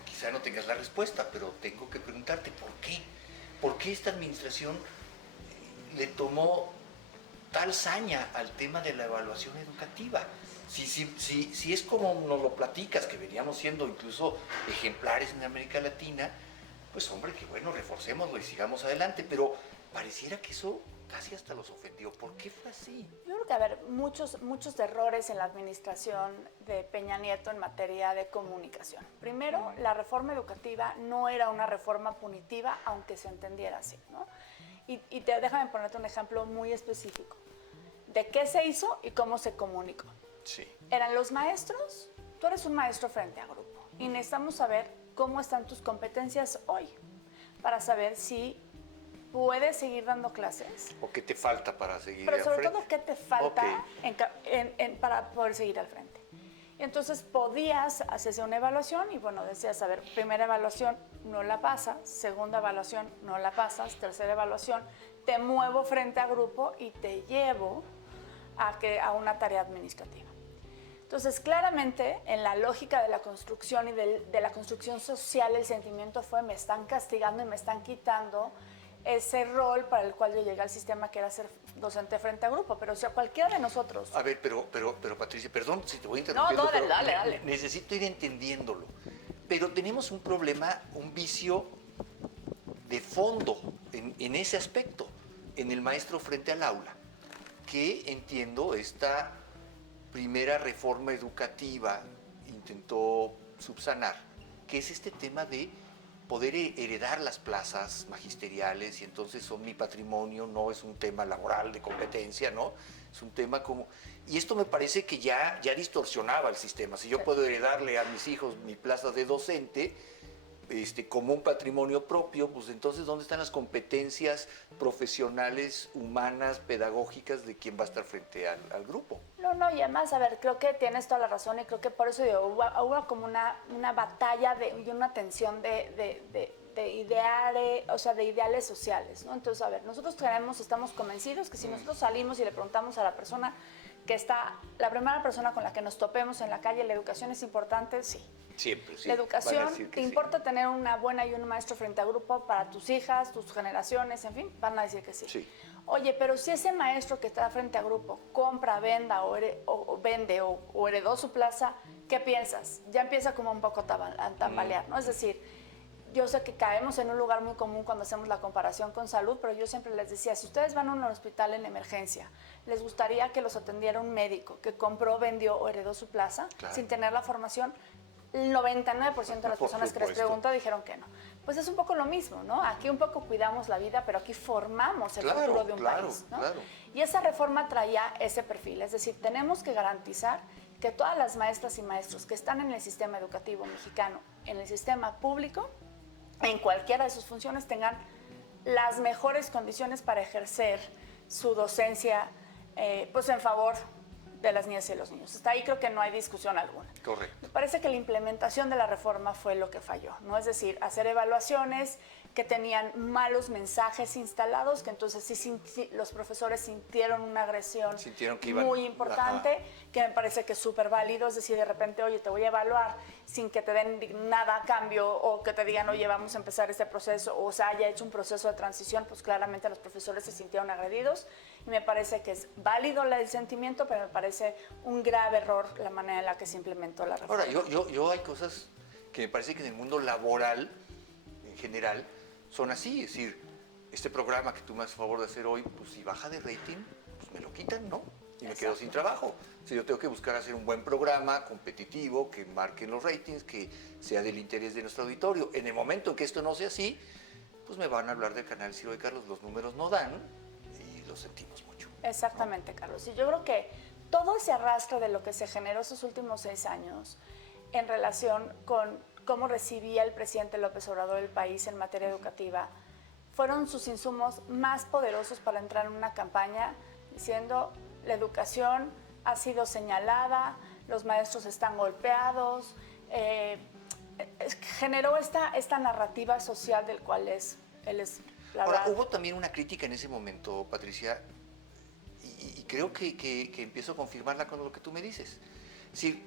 Quizá no tengas la respuesta, pero tengo que preguntarte, ¿por qué? ¿Por qué esta administración le tomó tal saña al tema de la evaluación educativa? Si es como nos lo platicas, que veníamos siendo incluso ejemplares en América Latina, pues hombre, que bueno, reforcémoslo y sigamos adelante, pero pareciera que eso casi hasta los ofendió. ¿Por qué fue así? Yo creo que, muchos errores en la administración de Peña Nieto en materia de comunicación. Primero, la reforma educativa no era una reforma punitiva, aunque se entendiera así, ¿no? Déjame ponerte un ejemplo muy específico de qué se hizo y cómo se comunicó. Sí. Eran los maestros, tú eres un maestro frente a grupo y necesitamos saber cómo están tus competencias hoy para saber si puedes seguir dando clases. ¿O qué te falta para seguir Pero al sobre frente? todo, ¿qué te falta para poder seguir al frente? Y entonces podías hacerse una evaluación y bueno, decías, a ver, primera evaluación no la pasas, segunda evaluación no la pasas, tercera evaluación te muevo frente a grupo y te llevo a una tarea administrativa. Entonces, claramente, en la lógica de la construcción y de la construcción social, el sentimiento fue: me están castigando y me están quitando ese rol para el cual yo llegué al sistema, que era ser docente frente a grupo. Pero, o sea, cualquiera de nosotros... A ver, pero Patricia, perdón si te voy a interrumpir. No, dale. Necesito ir entendiéndolo. Pero tenemos un problema, un vicio de fondo en ese aspecto, en el maestro frente al aula, que entiendo esta primera reforma educativa intentó subsanar, que es este tema de poder heredar las plazas magisteriales y entonces son mi patrimonio, no es un tema laboral de competencia, ¿no? Es un tema como... Y esto me parece que ya distorsionaba el sistema. Si yo puedo heredarle a mis hijos mi plaza de docente como un patrimonio propio, pues entonces ¿dónde están las competencias profesionales, humanas, pedagógicas de quién va a estar frente al grupo? No, y además, a ver, creo que tienes toda la razón y creo que por eso hubo como una batalla y una tensión de ideales sociales, ¿no? Entonces, a ver, nosotros estamos convencidos que si nosotros salimos y le preguntamos a la persona la primera persona con la que nos topemos en la calle, la educación es importante, sí. Siempre, sí. La educación, ¿te importa tener una buena y un maestro frente a grupo para tus hijas, tus generaciones, en fin? Van a decir que sí. Sí. Oye, pero si ese maestro que está frente a grupo compra, vende o heredó su plaza, ¿qué piensas? Ya empieza como un poco a tambalear, ¿no? Es decir, yo sé que caemos en un lugar muy común cuando hacemos la comparación con salud, pero yo siempre les decía, si ustedes van a un hospital en emergencia, ¿les gustaría que los atendiera un médico que compró, vendió o heredó su plaza sin tener la formación? El 99% de las personas que les pregunto dijeron que no. Pues es un poco lo mismo, ¿no? Aquí un poco cuidamos la vida, pero aquí formamos el futuro de un país, ¿no? Claro. Y esa reforma traía ese perfil, es decir, tenemos que garantizar que todas las maestras y maestros que están en el sistema educativo mexicano, en el sistema público, en cualquiera de sus funciones, tengan las mejores condiciones para ejercer su docencia pues en favor de las niñas y los niños. Hasta ahí creo que no hay discusión alguna. Correcto. Me parece que la implementación de la reforma fue lo que falló, ¿no? Es decir, hacer evaluaciones que tenían malos mensajes instalados, que entonces sí, los profesores sintieron una agresión muy importante, que me parece que es súper válido. Es decir, de repente, oye, te voy a evaluar sin que te den nada a cambio, o que te digan, oye, vamos a empezar este proceso, o sea, haya hecho un proceso de transición, pues claramente los profesores se sintieron agredidos. Y me parece que es válido el sentimiento, pero me parece un grave error la manera en la que se implementó la reforma. Ahora, yo hay cosas que me parece que en el mundo laboral, en general, son así. Es decir, este programa que tú me haces favor de hacer hoy, pues si baja de rating, pues me lo quitan, ¿no? Y me quedo sin trabajo. O sea, yo tengo que buscar hacer un buen programa, competitivo, que marque los ratings, que sea del interés de nuestro auditorio. En el momento en que esto no sea así, pues me van a hablar del canal Ciro y Carlos, los números no dan, y lo sentimos mucho. Exactamente, ¿no? Carlos. Y yo creo que todo ese arrastre de lo que se generó esos últimos 6 años en relación con cómo recibía el presidente López Obrador el país en materia educativa, fueron sus insumos más poderosos para entrar en una campaña diciendo: la educación ha sido señalada, los maestros están golpeados, generó esta narrativa social del cual él es la Ahora, verdad. hubo también una crítica en ese momento, Patricia, y creo que empiezo a confirmarla con lo que tú me dices. Es decir,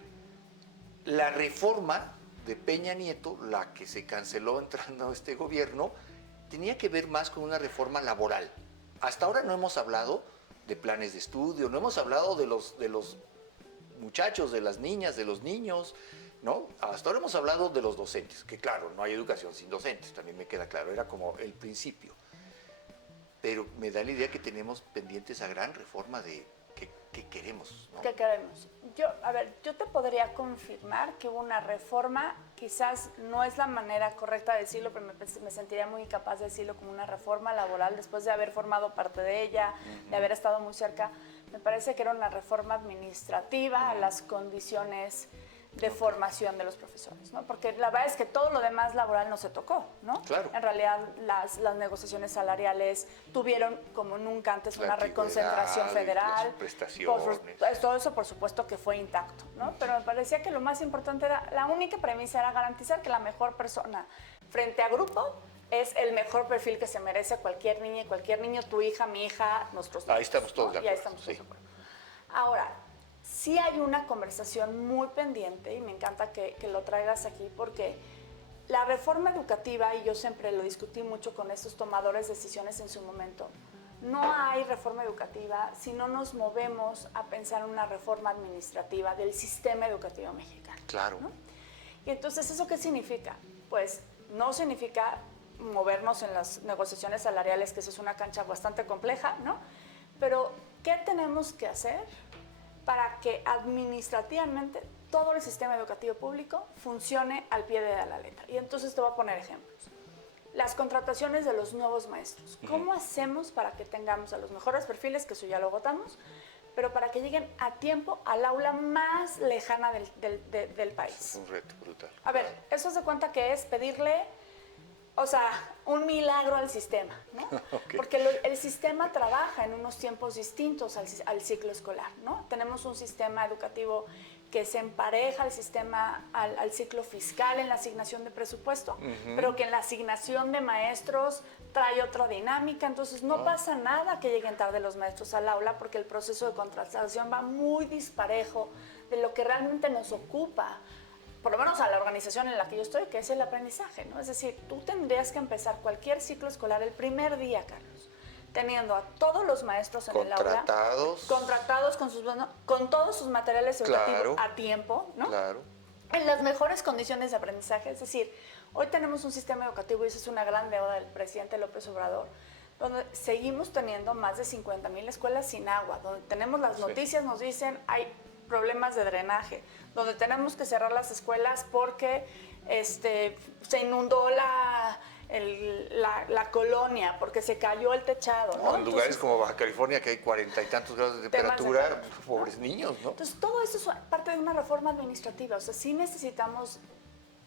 la reforma de Peña Nieto, la que se canceló entrando a este gobierno, tenía que ver más con una reforma laboral. Hasta ahora no hemos hablado de planes de estudio, no hemos hablado de los muchachos, de las niñas, de los niños, ¿no? Hasta ahora hemos hablado de los docentes, que claro, no hay educación sin docentes, también me queda claro, era como el principio. Pero me da la idea que tenemos pendiente esa gran reforma de qué queremos, ¿no? ¿Qué queremos? Yo te podría confirmar que hubo una reforma, quizás no es la manera correcta de decirlo, pero me sentiría muy incapaz de decirlo como una reforma laboral después de haber formado parte de ella, de haber estado muy cerca. Me parece que era una reforma administrativa a las condiciones de formación de los profesores, ¿no? Porque la verdad es que todo lo demás laboral no se tocó, ¿no? Claro. En realidad las negociaciones salariales tuvieron como nunca antes una reconcentración federal. Las prestaciones. Todo eso por supuesto que fue intacto, ¿no? Pero me parecía que lo más importante era, la única premisa era garantizar que la mejor persona frente a grupo es el mejor perfil que se merece cualquier niña y cualquier niño, tu hija, mi hija, nuestros niños. Ahí estamos todos de acuerdo. Y ahí estamos todos de acuerdo. Ahora, sí hay una conversación muy pendiente y me encanta que lo traigas aquí porque la reforma educativa, y yo siempre lo discutí mucho con estos tomadores de decisiones en su momento, no hay reforma educativa si no nos movemos a pensar en una reforma administrativa del sistema educativo mexicano. Claro. ¿No? Y entonces, ¿eso qué significa? Pues no significa movernos en las negociaciones salariales, que eso es una cancha bastante compleja, ¿no? Pero, ¿qué tenemos que hacer para que administrativamente todo el sistema educativo público funcione al pie de la letra? Y entonces te voy a poner ejemplos. Las contrataciones de los nuevos maestros. ¿Cómo hacemos para que tengamos a los mejores perfiles, que eso ya lo votamos, pero para que lleguen a tiempo al aula más lejana del país? Es un reto brutal. A ver, eso se cuenta que es pedirle, o sea, un milagro al sistema, ¿no? Okay. Porque el sistema trabaja en unos tiempos distintos al ciclo escolar, ¿no? Tenemos un sistema educativo que se empareja al sistema, al ciclo fiscal en la asignación de presupuesto, pero que en la asignación de maestros trae otra dinámica, entonces no pasa nada que lleguen tarde los maestros al aula porque el proceso de contratación va muy disparejo de lo que realmente nos ocupa, por lo menos a la organización en la que yo estoy, que es el aprendizaje, ¿no? Es decir, tú tendrías que empezar cualquier ciclo escolar el primer día, Carlos, teniendo a todos los maestros en el aula, contratados con todos sus materiales educativos a tiempo, ¿no? Claro. En las mejores condiciones de aprendizaje. Es decir, hoy tenemos un sistema educativo, y esa es una gran deuda del presidente López Obrador, donde seguimos teniendo más de 50,000 escuelas sin agua, donde tenemos las noticias, nos dicen hay problemas de drenaje, donde tenemos que cerrar las escuelas porque se inundó la colonia, porque se cayó el techado, ¿no? En lugares como Baja California, que hay 40 y tantos grados de temperatura, pobres niños, ¿no? Entonces, todo eso es parte de una reforma administrativa. O sea, sí necesitamos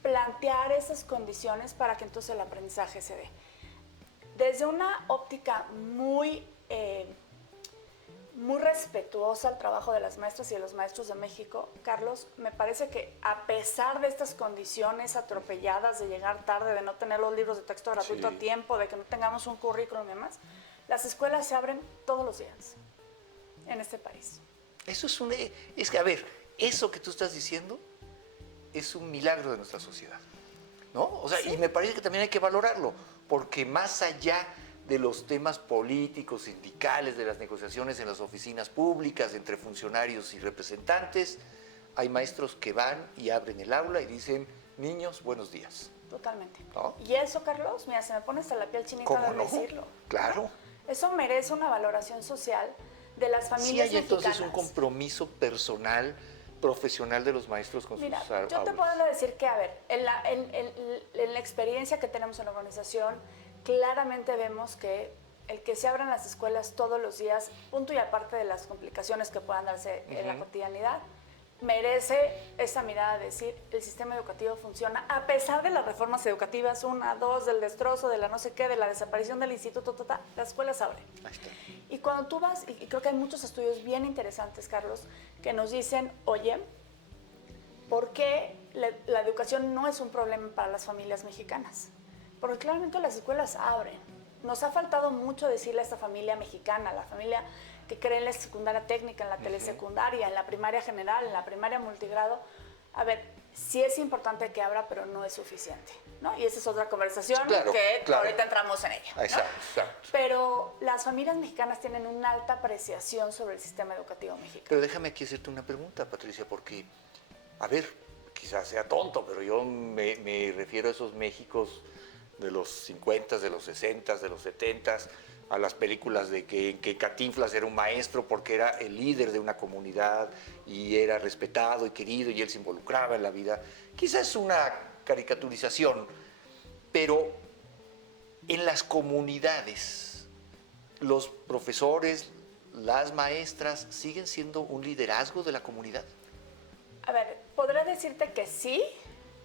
plantear esas condiciones para que entonces el aprendizaje se dé. Desde una óptica muy respetuosa al trabajo de las maestras y de los maestros de México, Carlos, me parece que a pesar de estas condiciones atropelladas de llegar tarde, de no tener los libros de texto gratuito a tiempo, de que no tengamos un currículum y demás, las escuelas se abren todos los días en este país. Eso es que, a ver, eso que tú estás diciendo es un milagro de nuestra sociedad, ¿no? O sea, y me parece que también hay que valorarlo, porque más allá de los temas políticos, sindicales, de las negociaciones en las oficinas públicas entre funcionarios y representantes, hay maestros que van y abren el aula y dicen, niños, buenos días. Totalmente. ¿No? Y eso, Carlos, mira, se me pone hasta la piel chinita de decirlo. Claro. Eso merece una valoración social de las familias mexicanas. Sí hay entonces un compromiso personal, profesional de los maestros con sus aulas. Yo te puedo decir que, a ver, en la experiencia que tenemos en la organización, claramente vemos que el que se abran las escuelas todos los días, punto y aparte de las complicaciones que puedan darse en la cotidianidad, merece esa mirada de decir, el sistema educativo funciona, a pesar de las reformas educativas, 1, 2, del destrozo, de la no sé qué, de la desaparición del instituto, las escuelas abren. Ahí está. Y cuando tú vas, y creo que hay muchos estudios bien interesantes, Carlos, que nos dicen, oye, ¿por qué la educación no es un problema para las familias mexicanas? Porque claramente las escuelas abren. Nos ha faltado mucho decirle a esta familia mexicana, la familia que cree en la secundaria técnica, en la telesecundaria, en la primaria general, en la primaria multigrado. A ver, sí es importante que abra, pero no es suficiente, ¿no? Y esa es otra conversación que ahorita entramos en ella, ¿no? Exacto. Pero las familias mexicanas tienen una alta apreciación sobre el sistema educativo mexicano. Pero déjame aquí hacerte una pregunta, Patricia, porque, a ver, quizás sea tonto, pero yo me refiero a esos Méxicos de los 50, de los 60, de los 70, a las películas de que Cantinflas era un maestro porque era el líder de una comunidad y era respetado y querido y él se involucraba en la vida. Quizás es una caricaturización, pero en las comunidades, los profesores, las maestras, ¿siguen siendo un liderazgo de la comunidad? A ver, podré decirte que sí,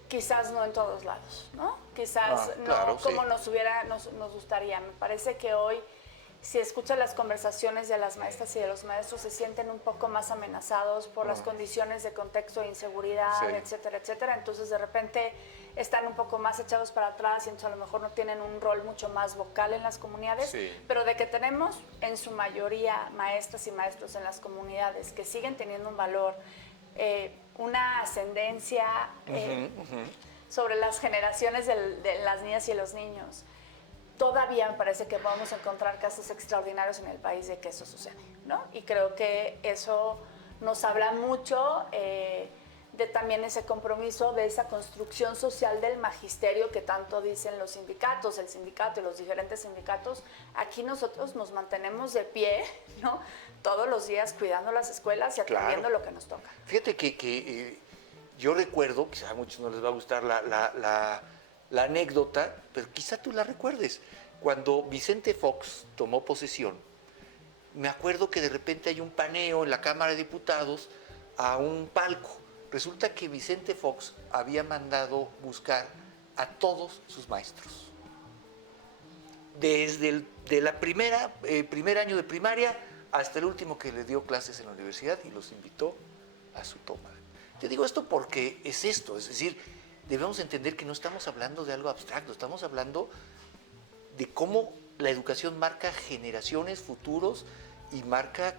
quizás no en todos lados, ¿no? Quizás no como nos gustaría. Me parece que hoy, si escuchas las conversaciones de las maestras y de los maestros, se sienten un poco más amenazados por las condiciones de contexto de inseguridad, etcétera, etcétera. Entonces, de repente, están un poco más echados para atrás y entonces a lo mejor no tienen un rol mucho más vocal en las comunidades, Sí. pero de que tenemos en su mayoría maestras y maestros en las comunidades que siguen teniendo un valor, una ascendencia sobre las generaciones de las niñas y los niños. Todavía me parece que vamos a encontrar casos extraordinarios en el país de que eso sucede, ¿no? Y creo que eso nos habla mucho de también ese compromiso, de esa construcción social del magisterio que tanto dicen los sindicatos, el sindicato y los diferentes sindicatos. Aquí nosotros nos mantenemos de pie, ¿no? Todos los días cuidando las escuelas y atendiendo lo que nos toca. Fíjate que yo recuerdo, quizá a muchos no les va a gustar la anécdota, pero quizá tú la recuerdes. Cuando Vicente Fox tomó posesión, me acuerdo que de repente hay un paneo en la Cámara de Diputados a un palco. Resulta que Vicente Fox había mandado buscar a todos sus maestros. Desde primer año de primaria hasta el último que le dio clases en la universidad y los invitó a su toma. Te digo esto porque es esto, es decir, debemos entender que no estamos hablando de algo abstracto, estamos hablando de cómo la educación marca generaciones, futuros y marca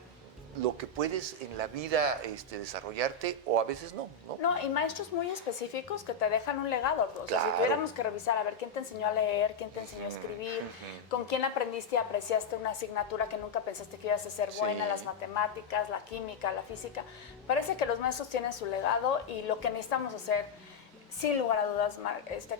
lo que puedes en la vida desarrollarte o a veces no. No, y maestros muy específicos que te dejan un legado. O sea, Claro. si tuviéramos que revisar a ver quién te enseñó a leer, quién te enseñó a escribir, con quién aprendiste y apreciaste una asignatura que nunca pensaste que ibas a ser buena, Sí. las matemáticas, la química, la física. Parece que los maestros tienen su legado y lo que necesitamos hacer, sin lugar a dudas,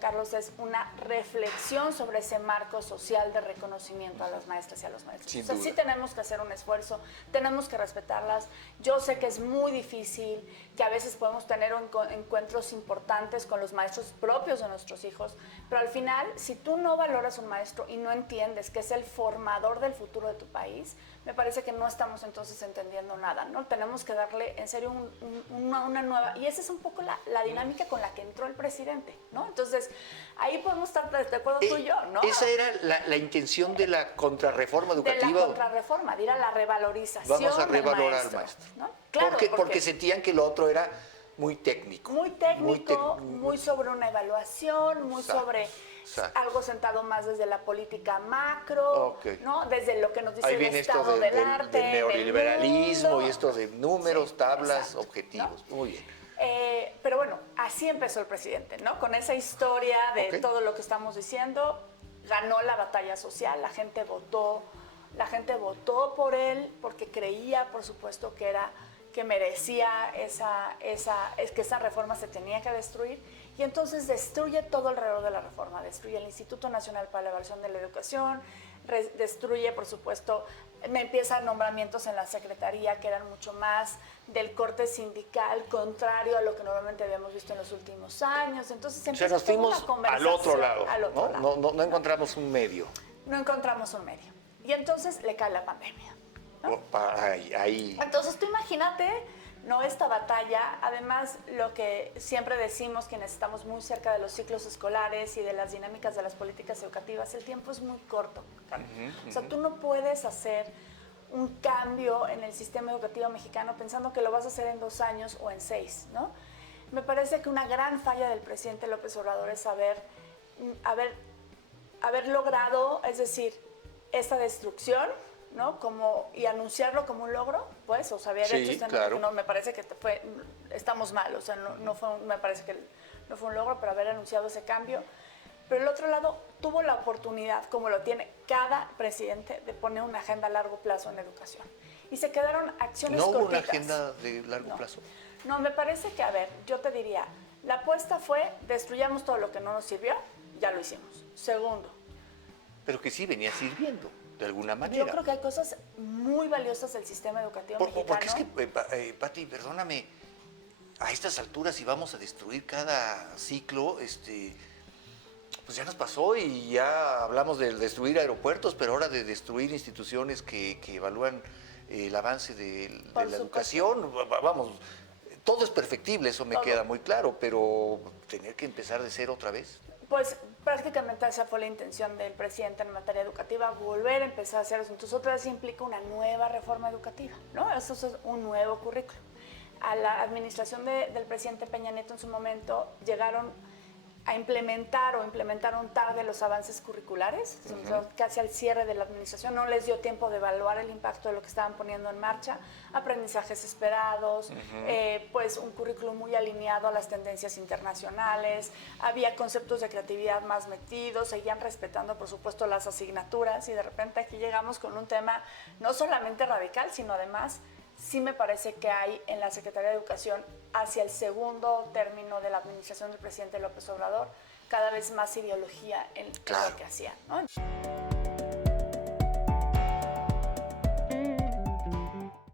Carlos, es una reflexión sobre ese marco social de reconocimiento a las maestras y a los maestros. Sin o sea, duda. sí tenemos que hacer un esfuerzo, tenemos que respetarlas. Yo sé que es muy difícil, que a veces podemos tener encuentros importantes con los maestros propios de nuestros hijos, pero al final, si tú no valoras un maestro y no entiendes que es el formador del futuro de tu país, me parece que no estamos entonces entendiendo nada, ¿no? Tenemos que darle, en serio, una nueva... Y esa es un poco la dinámica con la que entró el presidente, ¿no? Entonces, ahí podemos estar de acuerdo tú y yo, ¿no? Esa era la intención de la contrarreforma educativa. De la contrarreforma, de ir a la revalorización. Vamos a revalorar del maestro, al maestro. ¿no? Claro, porque sentían que lo otro era muy técnico. Muy técnico, muy sobre una evaluación, muy Exacto, sobre exacto. algo sentado más desde la política macro, Ok. ¿no? Desde lo que nos dice Ahí el viene esto estado del arte, del en el neoliberalismo mundo. y esto de números, Sí, tablas, exacto, objetivos. ¿no? Muy bien. Pero bueno, así empezó el presidente, ¿no? Con esa historia de Ok. todo lo que estamos diciendo, ganó la batalla social, la gente votó por él porque creía, por supuesto, que merecía que esa reforma se tenía que destruir, y entonces destruye todo alrededor de la reforma, destruye el Instituto Nacional para la Evaluación de la Educación, destruye, por supuesto, me empiezan nombramientos en la Secretaría que eran mucho más del corte sindical, contrario a lo que normalmente habíamos visto en los últimos años. Entonces O sea, empieza nos toda fuimos una al conversación otro lado. al otro ¿no? lado. No encontramos un medio. No encontramos un medio. Y entonces le cae la pandemia, ¿no? Ahí. Entonces tú imagínate, ¿no? Esta batalla, además lo que siempre decimos quienes estamos muy cerca de los ciclos escolares y de las dinámicas de las políticas educativas, el tiempo es muy corto. O sea, tú no puedes hacer un cambio en el sistema educativo mexicano pensando que lo vas a hacer en 2 años o en 6, ¿no? Me parece que una gran falla del presidente López Obrador es haber logrado, es decir, esta destrucción, ¿no? Y anunciarlo como un logro, pues, o sea, haber hecho este claro. no, me parece que estamos mal, o sea, me parece que no fue un logro, pero haber anunciado ese cambio. Pero el otro lado tuvo la oportunidad, como lo tiene cada presidente, de poner una agenda a largo plazo en educación. Y se quedaron acciones ¿No hubo cortitas. una agenda de largo plazo? No, me parece que, a ver, yo te diría, la apuesta fue, destruyamos todo lo que no nos sirvió, ya lo hicimos. Segundo, Pero que sí venía sirviendo, de alguna manera. yo creo que hay cosas muy valiosas del sistema educativo mexicano. Porque es que, Pati, perdóname, a estas alturas si vamos a destruir cada ciclo, pues ya nos pasó y ya hablamos de destruir aeropuertos, pero ahora de destruir instituciones que evalúan el avance de la educación. Vamos, todo es perfectible, eso me Todo. queda muy claro, pero tener que empezar de cero otra vez. Pues prácticamente esa fue la intención del presidente en materia educativa, volver a empezar a hacer eso. Entonces otra vez implica una nueva reforma educativa, ¿no? Eso es un nuevo currículo. A la administración del presidente Peña Nieto en su momento llegaron a implementar o implementaron tarde los avances curriculares, casi al cierre de la administración, no les dio tiempo de evaluar el impacto de lo que estaban poniendo en marcha, aprendizajes esperados, pues un currículum muy alineado a las tendencias internacionales, había conceptos de creatividad más metidos, seguían respetando por supuesto las asignaturas y de repente aquí llegamos con un tema no solamente radical, sino además sí me parece que hay en la Secretaría de Educación, hacia el segundo término de la administración del presidente López Obrador, cada vez más ideología en lo que hacían, ¿no?